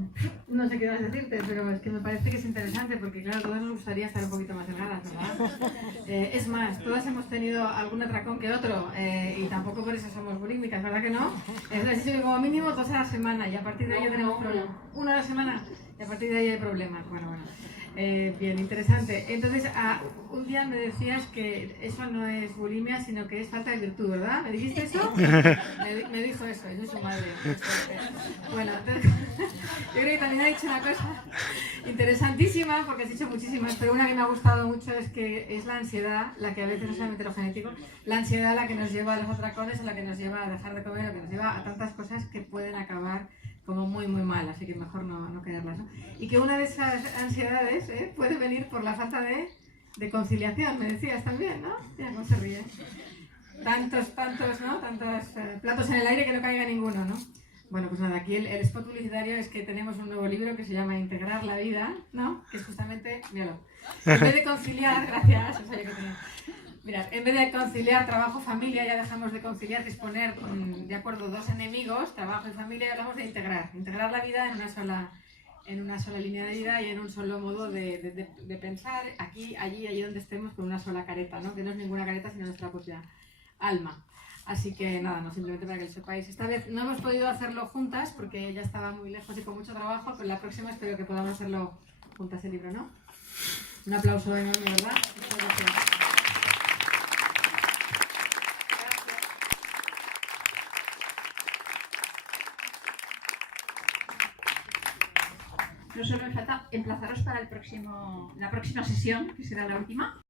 no sé qué vas a decirte, pero es que me parece que es interesante porque, claro, a todos nos gustaría estar un poquito más delgadas, ¿verdad? Es más, todas hemos tenido algún atracón que otro y tampoco por eso somos bulímicas, ¿verdad que no? Es decir, que como mínimo 2 a la semana y a partir de ahí ya tenemos problemas. 1 a la semana y a partir de ahí hay problemas. Bueno. Bien, interesante. Entonces, un día me decías que eso no es bulimia, sino que es falta de virtud, ¿verdad? ¿Me dijiste eso? Me dijo eso, es su madre. Bueno, entonces, yo creo que también ha dicho una cosa interesantísima, porque has dicho muchísimas, pero una que me ha gustado mucho es que es la ansiedad, la que a veces no es solamente lo genético, la ansiedad la que nos lleva a los atracones, la que nos lleva a dejar de comer, la que nos lleva a tantas cosas que pueden acabar como muy mal, así que mejor no quererlas, ¿no? Y que una de esas ansiedades puede venir por la falta de conciliación, me decías también, ¿no? Ya no se ríe. Tantos, ¿no? Tantos platos en el aire que no caiga ninguno, ¿no? Bueno, pues nada, aquí el spot publicitario es que tenemos un nuevo libro que se llama Integrar la vida, ¿no? Que es justamente, míralo, en vez de conciliar, gracias, eso yo que tenía. Mirad, en vez de conciliar trabajo-familia, ya dejamos de conciliar, que es poner de acuerdo 2 enemigos, trabajo y familia, y hablamos de integrar la vida en una sola línea de vida y en un solo modo de pensar, aquí, allí donde estemos, con una sola careta, ¿no? Que no es ninguna careta, sino nuestra propia alma. Así que nada, no, simplemente para que lo sepáis. Esta vez no hemos podido hacerlo juntas porque ella estaba muy lejos y con mucho trabajo, pero la próxima espero que podamos hacerlo juntas el libro, ¿no? Un aplauso enorme, ¿verdad? Muchas gracias. No solo me falta emplazaros para la próxima sesión, que será la última.